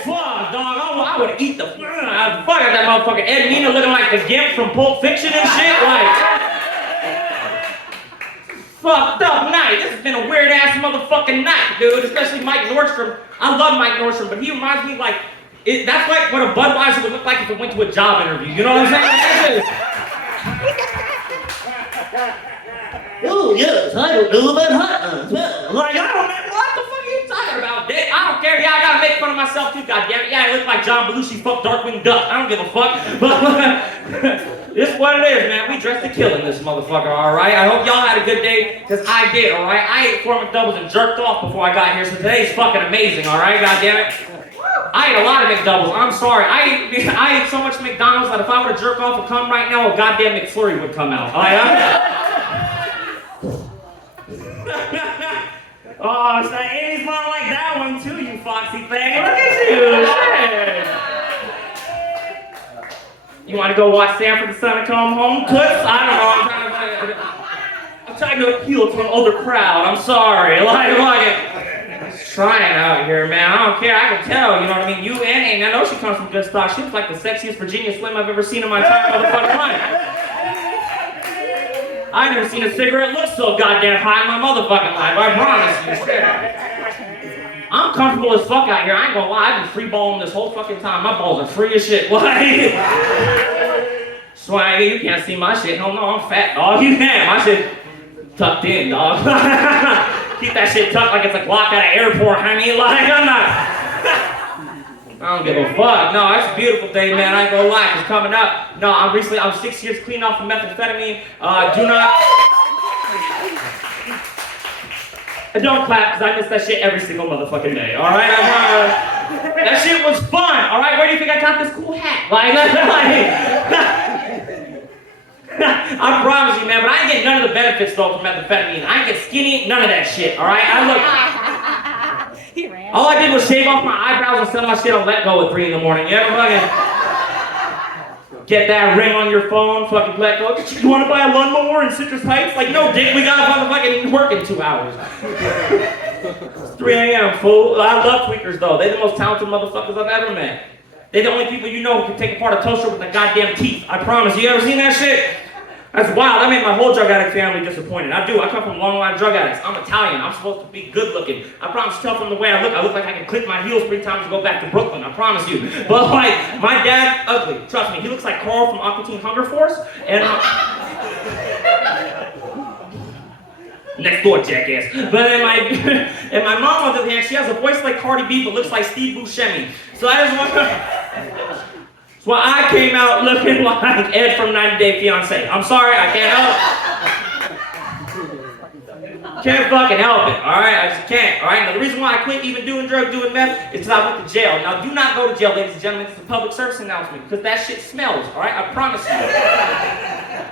Fuck, dog. I would eat the fuck out that motherfucker. Ed Nina looking like the Gimp from Pulp Fiction and shit. Like, fucked up night. This has been a weird ass motherfucking night, dude. Especially Mike Nordstrom. I love Mike Nordstrom, but he reminds me like. That's like what a Budweiser would look like if it went to a job interview. You know what I'm saying? Oh, yes, I don't know about hot dogs. Like, I don't know. What the fuck are you talking about, dick? I don't care. Yeah, I gotta make fun of myself too, goddammit. Yeah, I look like John Belushi fucked Darkwing Duck. I don't give a fuck. But this is what it is, man. We dressed to kill in this motherfucker, alright? I hope y'all had a good day, because I did, alright? I ate 4 McDoubles and jerked off before I got here, so today's fucking amazing, alright, goddammit? I ate a lot of McDoubles. I'm sorry. I ate so much McDonald's that if I were to jerk off and come right now, a goddamn McFlurry would come out. Oh, so Amy's mom like that one too, you foxy thing. Look at you. You want to go watch Sanford the Son come home? Toots? I don't know. I'm trying to appeal to an older crowd. I'm sorry. Trying out here, man. I don't care. I can tell. You know what I mean? You and Amy. I know she comes from good stock. She was like the sexiest Virginia Slim I've ever seen in my entire motherfucking life. I never seen a cigarette look so goddamn high in my motherfucking life. I promise you. Shit. I'm comfortable as fuck out here. I ain't gonna lie. I've been free balling this whole fucking time. My balls are free as shit. Like, swaggy, you can't see my shit. No, I'm fat, dog. You can't. My shit tucked in, dog. Keep that shit tucked like it's a Glock at an airport, honey. Like, I'm not. I don't give a fuck. No, that's a beautiful thing, man. I ain't gonna lie. It's coming up. No, I'm 6 years clean off of methamphetamine. Don't clap, because I miss that shit every single motherfucking day, alright? That shit was fun, alright? Where do you think I got this cool hat? I promise you, man, but I ain't get none of the benefits, though, from methamphetamine. I ain't get skinny, none of that shit, alright? All I did was shave off my eyebrows and sell my shit on Let Go at 3 in the morning. You ever fucking get that ring on your phone, fucking Let Go? You want to buy a lawnmower in Citrus Heights? Like, no, dick, we got to fucking work in 2 hours. It's 3 a.m., fool. I love tweakers, though. They're the most talented motherfuckers I've ever met. They're the only people you know who can take apart a toaster with their goddamn teeth. I promise. You ever seen that shit? That's wild. That made my whole drug addict family disappointed. I do. I come from a long line of drug addicts. I'm Italian. I'm supposed to be good looking. I promise you, tell from the way I look like I can click my heels 3 times and go back to Brooklyn. I promise you. But like, my dad, ugly. Trust me. He looks like Carl from Aqua Teen Hunger Force. And next door, jackass. But then and my mom, on the other hand, she has a voice like Cardi B, but looks like Steve Buscemi. So I just want to. Well, I came out looking like Ed from 90 Day Fiancé. I'm sorry, I can't help it. Can't fucking help it, alright? I just can't, alright? Now, the reason why I quit even doing drugs, doing meth, is because I went to jail. Now, do not go to jail, ladies and gentlemen. It's a public service announcement, because that shit smells, alright? I promise you.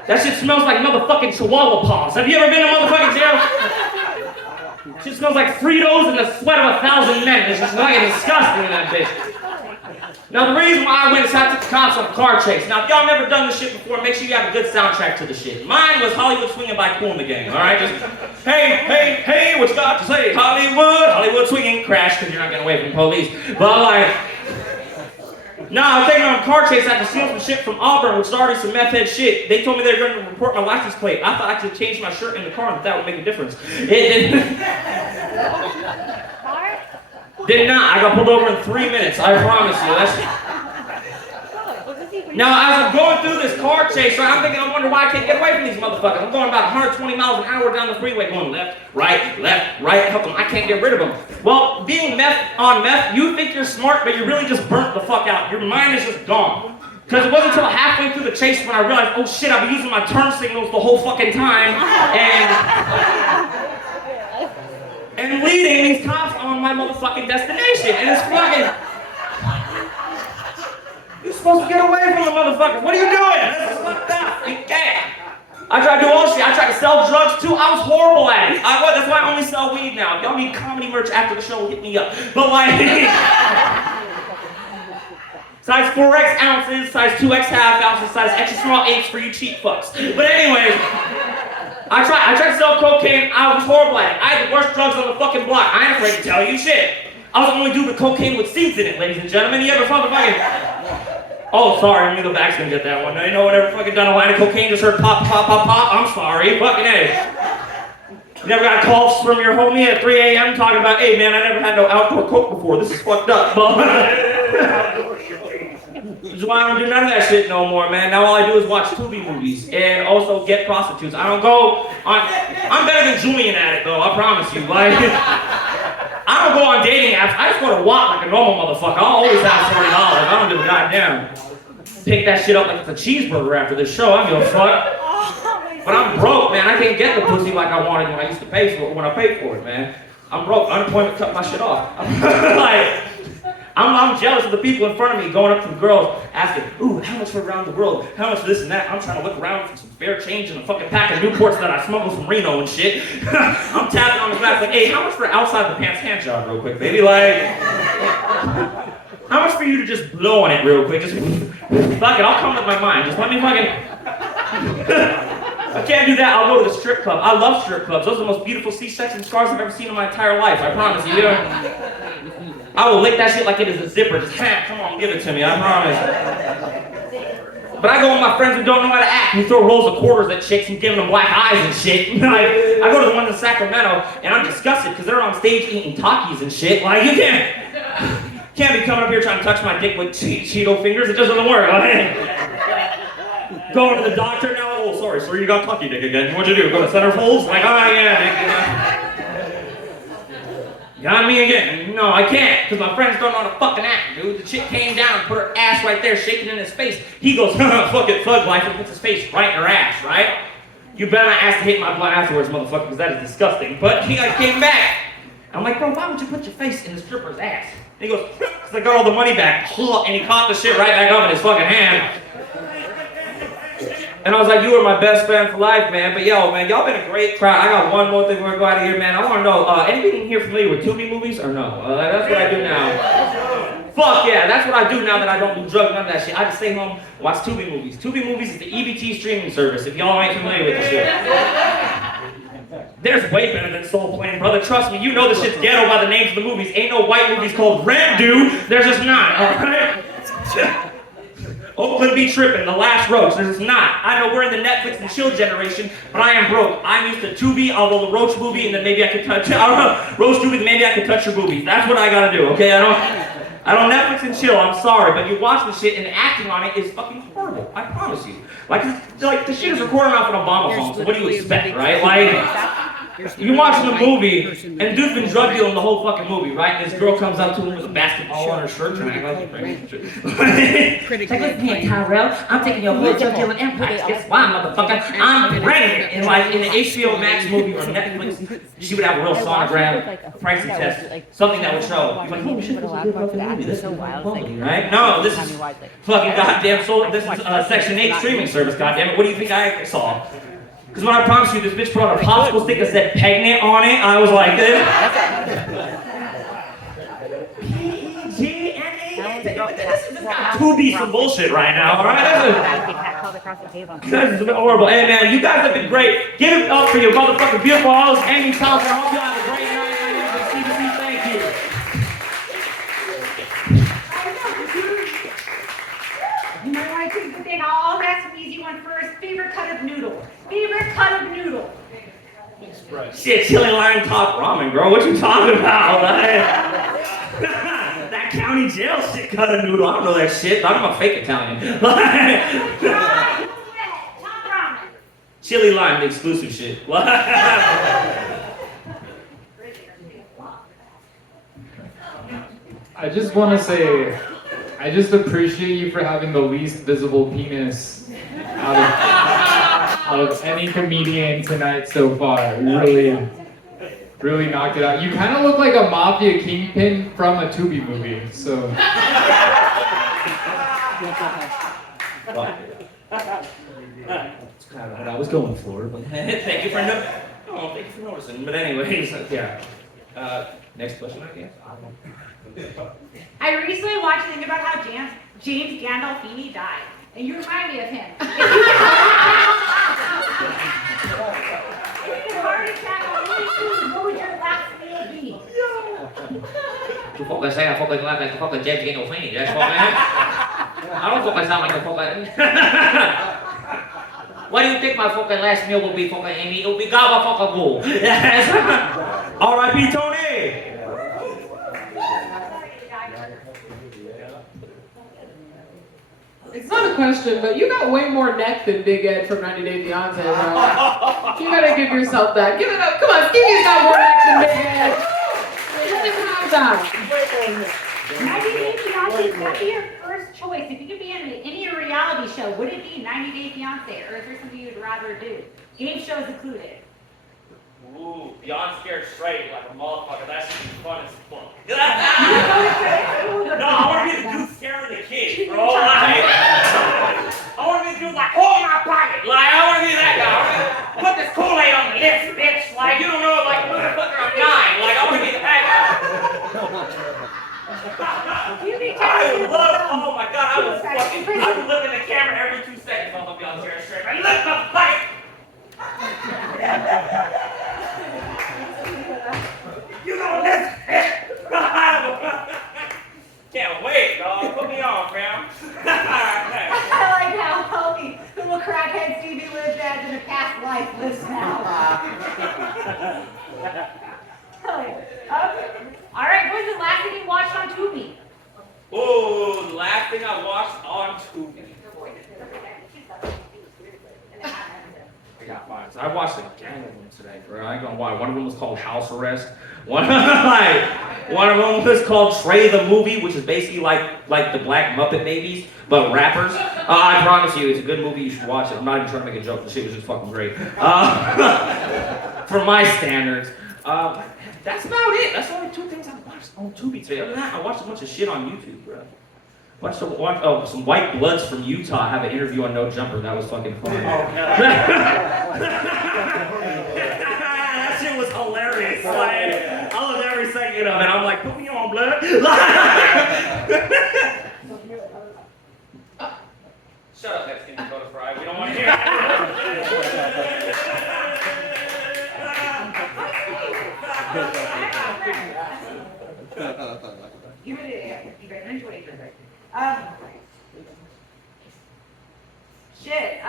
That shit smells like motherfucking chihuahua paws. Have you ever been to motherfucking jail? Shit smells like Fritos and the sweat of 1,000 men. It's just fucking disgusting in that bitch. Now, the reason why I went is I took the cops on a car chase. Now, if y'all never done this shit before, make sure you have a good soundtrack to the shit. Mine was Hollywood Swinging by Kool and the Gang, alright? Just, hey, what you got to say? Hollywood Swinging, crash, because you're not getting away from police. But, like, no, I was taking on a car chase. I had to steal some shit from Auburn, which started some meth head shit. They told me they were going to report my license plate. I thought I could change my shirt in the car and that would make a difference. It didn't. Did not. I got pulled over in 3 minutes. I promise you. Now, as I'm going through this car chase, right, I'm thinking, I wonder why I can't get away from these motherfuckers. I'm going about 120 miles an hour down the freeway, going left, right, help them. I can't get rid of them. Well, being meth, you think you're smart, but you really just burnt the fuck out. Your mind is just gone. Because it wasn't until halfway through the chase when I realized, oh shit, I've been using my turn signals the whole fucking time and leading these cops on my motherfucking destination. And it's fucking... You're supposed to get away from the motherfuckers. What are you doing? This is fucked up. You can't. I tried to do all shit. I tried to sell drugs too. I was horrible at it. That's why I only sell weed now. If y'all need comedy merch after the show, hit me up. But like... size 4X ounces, size 2X half ounces, size extra small 8s for you cheap fucks. But anyways, I tried to sell cocaine. I was horrible at it. I had the worst drugs on the fucking block. I ain't afraid to tell you shit. I was the only dude with cocaine with seeds in it, ladies and gentlemen. You ever fucking... Oh, sorry, I knew the back's gonna get that one. You know, whenever fucking done a line of cocaine, just heard pop, pop, pop, pop. I'm sorry, fucking A. You never got calls from your homie at 3 a.m. talking about, hey man, I never had no outdoor coke before. This is fucked up. Which is why I don't do none of that shit no more, man. Now all I do is watch Tubi movies and also get prostitutes. I don't go on. I'm better than Julian at it though. I promise you. Like, I don't go on dating apps. I just go to walk like a normal motherfucker. I'll always have $40. I don't give a goddamn. Pick that shit up like it's a cheeseburger after this show. I don't give a fuck. But I'm broke, man. I can't get the pussy like I wanted when I used to pay for it. When I paid for it, man. I'm broke. Unemployment cut my shit off. Like, I'm jealous of the people in front of me going up to the girls asking, ooh, how much for around the world? How much for this and that? I'm trying to look around for some fair change in a fucking pack of Newports that I smuggled from Reno and shit. I'm tapping on the glass like, hey, how much for outside the pants hand job real quick, baby? Like, how much for you to just blow on it real quick? Just, fuck it, I'll come with my mind. Just let me fucking... I can't do that, I'll go to the strip club. I love strip clubs. Those are the most beautiful C-section scars I've ever seen in my entire life. I promise you. I will lick that shit like it is a zipper. Just, come on, give it to me, I promise. But I go with my friends who don't know how to act, who throw rolls of quarters at chicks and giving them black eyes and shit. I go to the one in Sacramento, and I'm disgusted because they're on stage eating Takis and shit. Like, you can't be coming up here trying to touch my dick with Cheeto fingers. It just doesn't work. Going to the doctor now. Oh, sorry, sir, you got Taki dick again. What'd you do? Go to centerfolds? Like, oh yeah, got me again. No, I can't, because my friends don't know how to fucking act, dude. The chick came down and put her ass right there, shaking in his face. He goes, fuck it, thug life, and puts his face right in her ass, right? You better not ask to hit my blood afterwards, motherfucker, because that is disgusting. But he came back. I'm like, bro, why would you put your face in the stripper's ass? And he goes, because I got all the money back. And he caught the shit right back up in his fucking hand. And I was like, you were my best friend for life, man. But yo, man, y'all been a great crowd. I got one more thing before I go out of here, man. I want to know, anybody in here familiar with Tubi movies or no? That's what I do now. Fuck yeah, that's what I do now that I don't do drugs, none of that shit. I just stay home, watch Tubi movies. Tubi movies is the EBT streaming service, if y'all ain't familiar with the shit. There's way better than Soul Plane, brother. Trust me, you know the shit's ghetto by the names of the movies. Ain't no white movies called Rent Due. There's just not, alright? Oakland be tripping, The Last Roach. There's not. I know we're in the Netflix and chill generation, but I am broke. I'm used to Tubi, I'll roll the Roach movie, and then maybe I could touch, Roach Tubi, then maybe I could touch your boobies. That's what I gotta do, okay? I don't Netflix and chill, I'm sorry, but you watch the shit and the acting on it is fucking horrible. I promise you. Like the shit is recorded off an Obama phone, so what do you expect, right? Like, you watch the movie, and dude's been drug dealing the whole fucking movie, right? And this girl comes up to him with a basketball on her shirt, trying to act like, take with me, Tyrell. I'm taking your whole drug dealing empire. Guess why, motherfucker? I'm pregnant. And like in the HBO Max movie or Netflix, she would have a real sonogram, a pricing test, something that would show. You're like, oh shit, this is a good fucking movie. This is quality, right? No, this is fucking goddamn soul. This is Section 8 streaming service, goddamn it. What do you think I saw? Because when I promise you, this bitch put on a popsicle stick that said pregnant on it, I was like, this is got Tubi some bullshit right now, alright? This is horrible. Hey man, you guys have been great. Give it up for your motherfucking beautiful host, Amy Thompson. I hope you have a great night. CBC, thank you. You might want to take the thing. I'll ask an easy one first. Favorite cut of noodle. Favorite cut of noodle. Shit, chili lime top ramen, bro. What you talking about? That county jail shit cut of noodle. I don't know that shit. I'm a fake Italian. Top ramen. Chili lime, the exclusive shit. I just want to say, I just appreciate you for having the least visible penis out of any comedian tonight so far. You really knocked it out. You kind of look like a mafia kingpin from a Tubi movie. So. That's kind of what I was going for, but thank you for noticing. But anyways, yeah. Next question, I guess. I recently watched a thing about how James Gandolfini died, and you remind me of him. If you had a heart attack on really soon, what would your last meal be? You fucking say I fucking laugh like a fucking James Gandolfini. That's fucking. I don't fucking sound like a fucking. What do you think my fucking last meal will be, fucking Amy? It will be gobba fucking goo. R.I.P. Tony. It's not a question, but you got way more neck than Big Ed from 90 Day Fiancé, bro. You gotta give yourself that. Give it up. Come on, Stevie's got more neck than Big Ed. Let him have that. 90 Day Fiancé, would that be your first choice? If you could be in any reality show, would it be 90 Day Fiancé, or is there something you'd rather do? Game shows included. Ooh, beyond scared straight like a motherfucker. That should be fun as fuck. No, I want to be the dude scaring the kids, bro. Like, I want to be the dude like, hold my pocket. Like, I want to be that guy. Put this Kool-Aid on the lips, bitch. Like, you don't know, like, motherfucker, I'm dying. Like, I want to be the bad guy. I would love, oh my god, I would look in the camera every 2 seconds while I'm beyond scared straight. I look my pocket. You know this. Can't wait, dog. Put me on, fam. I like how healthy little crackhead Stevie lived as in a past life lives now. All right, what's the last thing you watched on Tubi? Oh, the last thing I watched on Tubi. I got 5. So I watched a gang of them today, bro. I ain't gonna lie. One of them was called House Arrest. One of them was called Trey the Movie, which is basically like the Black Muppet Babies, but rappers. I promise you, it's a good movie. You should watch it. I'm not even trying to make a joke. The shit was just fucking great. For my standards. That's about it. That's only 2 things I watched on Tubi today. Other than that, I watched a bunch of shit on YouTube, bro. Watched some white bloods from Utah have an interview on No Jumper. That was fucking funny. That shit was hilarious. Like, I was every second of it. I'm like, put me on, blood. Shut up, Mexican Dakota Fry. We don't want to hear it. You better enjoy it. Shit.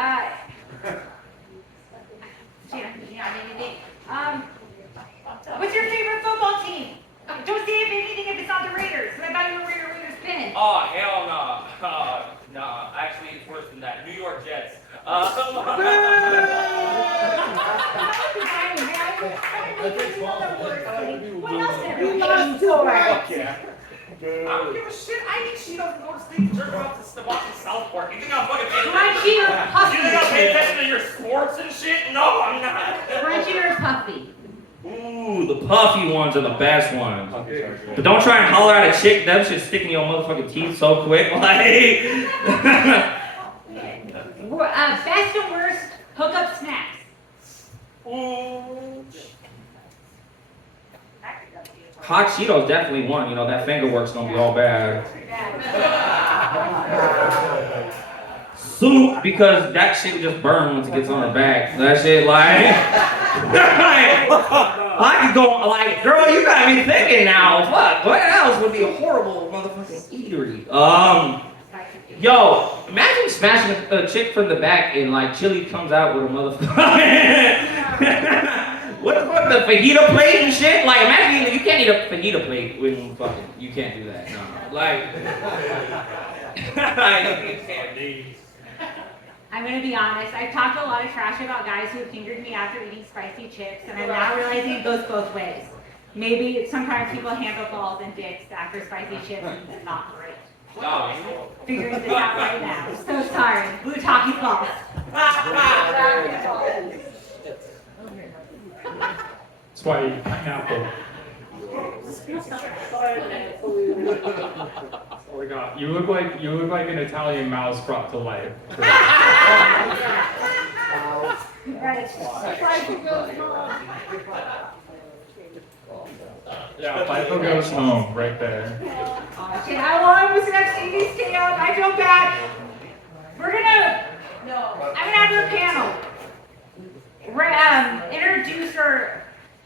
What's your favorite football team? Don't say anything if it's not the Raiders. What about your Raiders pin? Oh, hell no. No, actually, it's worse than that. New York Jets. What else have you done? I don't give a shit. I eat Cheetos and go to sleep and jerk off to watching South Park. You think I'm fucking paying Crunchy or puffy? You think I'm paying attention to your sports and shit? No, I'm not. Crunchy or puffy? Ooh, the puffy ones are the best ones. But don't try and holler at a chick. Them shit stick in your motherfucking teeth so quick. Like. Best and worst hookup snacks. Hot Cheetos definitely one. You know, that finger work's gonna be all bad. Soup, because that shit just burn once it gets on the back. That shit, like. I could go, like, girl, you got me thinking now. Fuck, what else would be a horrible motherfucking eatery? Yo, imagine smashing a chick from the back and, like, chili comes out with a motherfucker. What the fuck, the fajita plate and shit? Like, imagine you can't eat a fajita plate when fucking, you can't do that. No, like, you can't do. I'm gonna be honest, I've talked a lot of trash about guys who have fingered me after eating spicy chips, and I'm now realizing it goes both ways. Maybe sometimes people handle balls and dicks after spicy chips, and it's not great. Figuring this out right now. So sorry. Blue Talkie Falls. That's why you eat pineapple. Oh my God. You look like an Italian mouse brought to life. Yeah, FIFO goes home right there. Okay, how long was the next TV stay up? I feel bad. I'm gonna have a panel.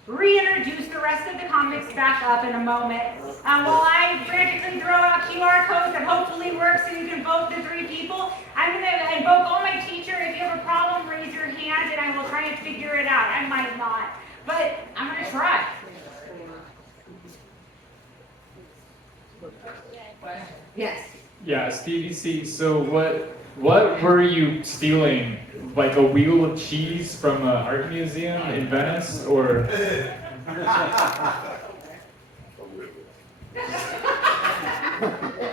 Reintroduce the rest of the comics back up in a moment. While I frantically throw out QR codes that hopefully work so you can vote the 3 people, I'm gonna invoke all my teacher. If you have a problem, raise your hand and I will try and figure it out. I might not, but I'm gonna try. Yes. Yeah, Stevie C. So what were you stealing? Like a wheel of cheese from an art museum in Venice, or?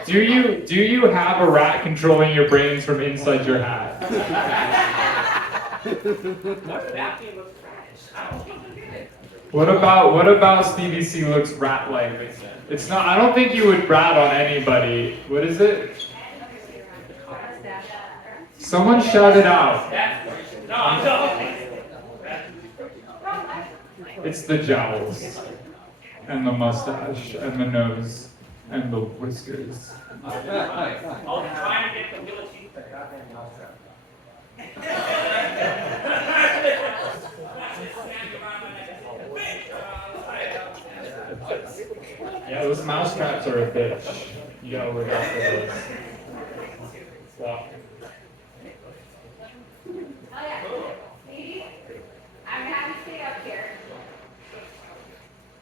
Do you have a rat controlling your brains from inside your hat? What about Stevie C looks rat-like? It's not. I don't think you would rat on anybody. What is it? Someone shout it out. It's the jowls, and the mustache, and the nose, and the whiskers. Yeah, those mouse traps are a bitch. You gotta look out for those. Wow. Oh yeah. Ladies, I'm gonna have you stay up here.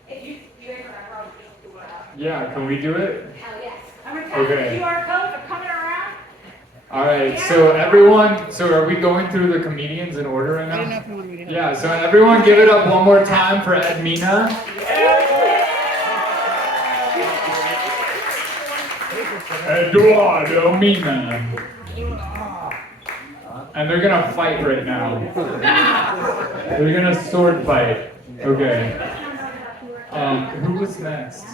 If you ever Yeah, can we do it? hell yes. I'm gonna tell you Okay. the QR code for coming around. Alright, so everyone, so are we going through the comedians in order right now? I don't know if you want me to. Yeah, so everyone give it up one more time for Edmina. Eduardo Mina. And they're gonna fight right now. They're gonna sword fight. Okay. Who was next?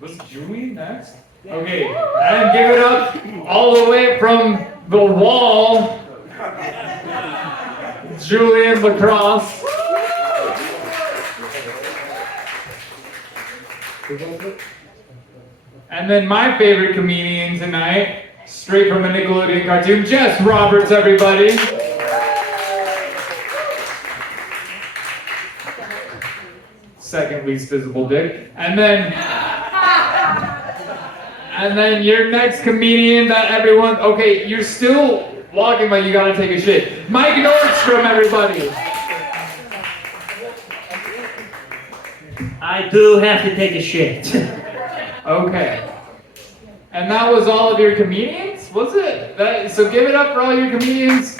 Was Julie next? Okay, and give it up all the way from the wall, Julian Lacrosse. And then my favorite comedian tonight, straight from a Nickelodeon cartoon, Jess Roberts, everybody. Second least visible dick. And then your next comedian that everyone, okay, you're still walking, but you gotta take a shit. Mike Nordstrom, everybody. I do have to take a shit. Okay. And that was all of your comedians? Was it? So give it up for all your comedians.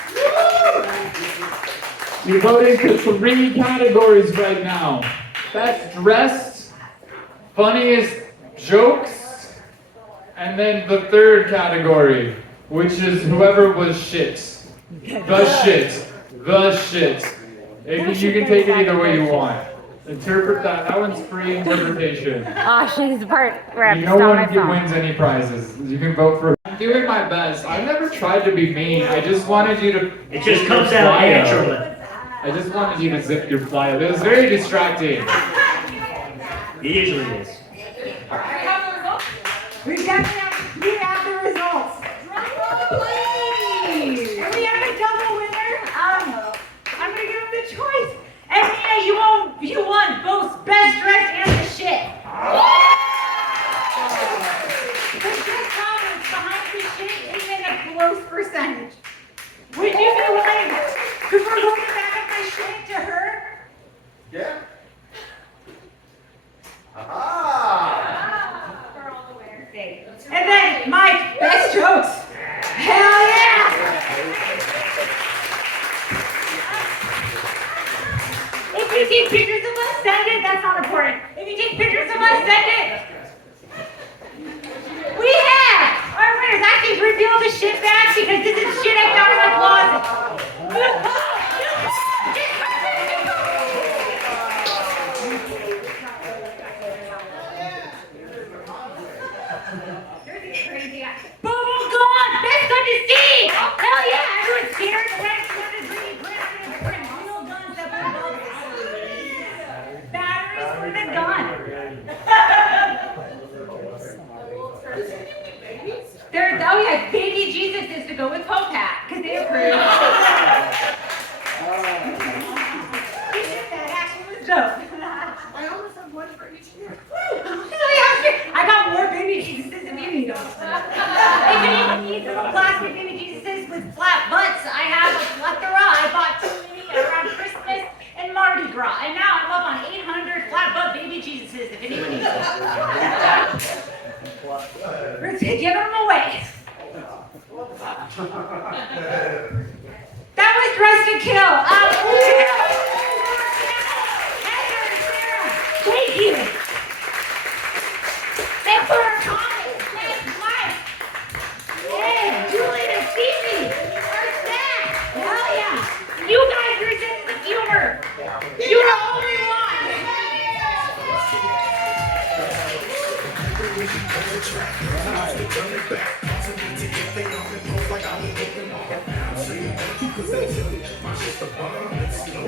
You're voting for 3 categories right now. Best dressed, funniest jokes, and then the 3rd category, which is whoever was shit. The shit. The shit. You can take it either way you want. Interpret that. That one's free interpretation. She's the part where I have to No stop one my phone. wins any prizes. You can vote for. I'm doing my best. I never tried to be mean. I just wanted you to. It just zip comes your out fly naturally. I just wanted you to zip your fly. It was very distracting. It usually is. We definitely have the results. Please. And we have a double winner. I'm gonna give him the choice. And Mia, you won both best dressed and the shit. The shit comments behind the shit came in a close percentage. Would you be willing to promote the back of my shit to her? Yeah. For all the winners' sake. And then Mike, best jokes. Hell yeah! If you take pictures of us, send it. That's not important. If you take pictures of us, send it. go with Popat, because they approved. That action was dope. I almost have one for each year. I got more baby Jesuses if you need them. If anyone needs some plastic baby Jesuses with flat butts, I have a plethora. I bought too many around Christmas and Mardi Gras, and now I'm up on 800 flat butt baby Jesuses if anyone needs them. We're giving them away. That was Dress to Kill. Thank you. Thanks for our comments. Thanks, Mike. Hey, Julie and Stevie. Our staff. Hell yeah. You guys are sense of humor. You know all we want. Like I was looking all around, see, because they tell me my shit's the bomb, it's no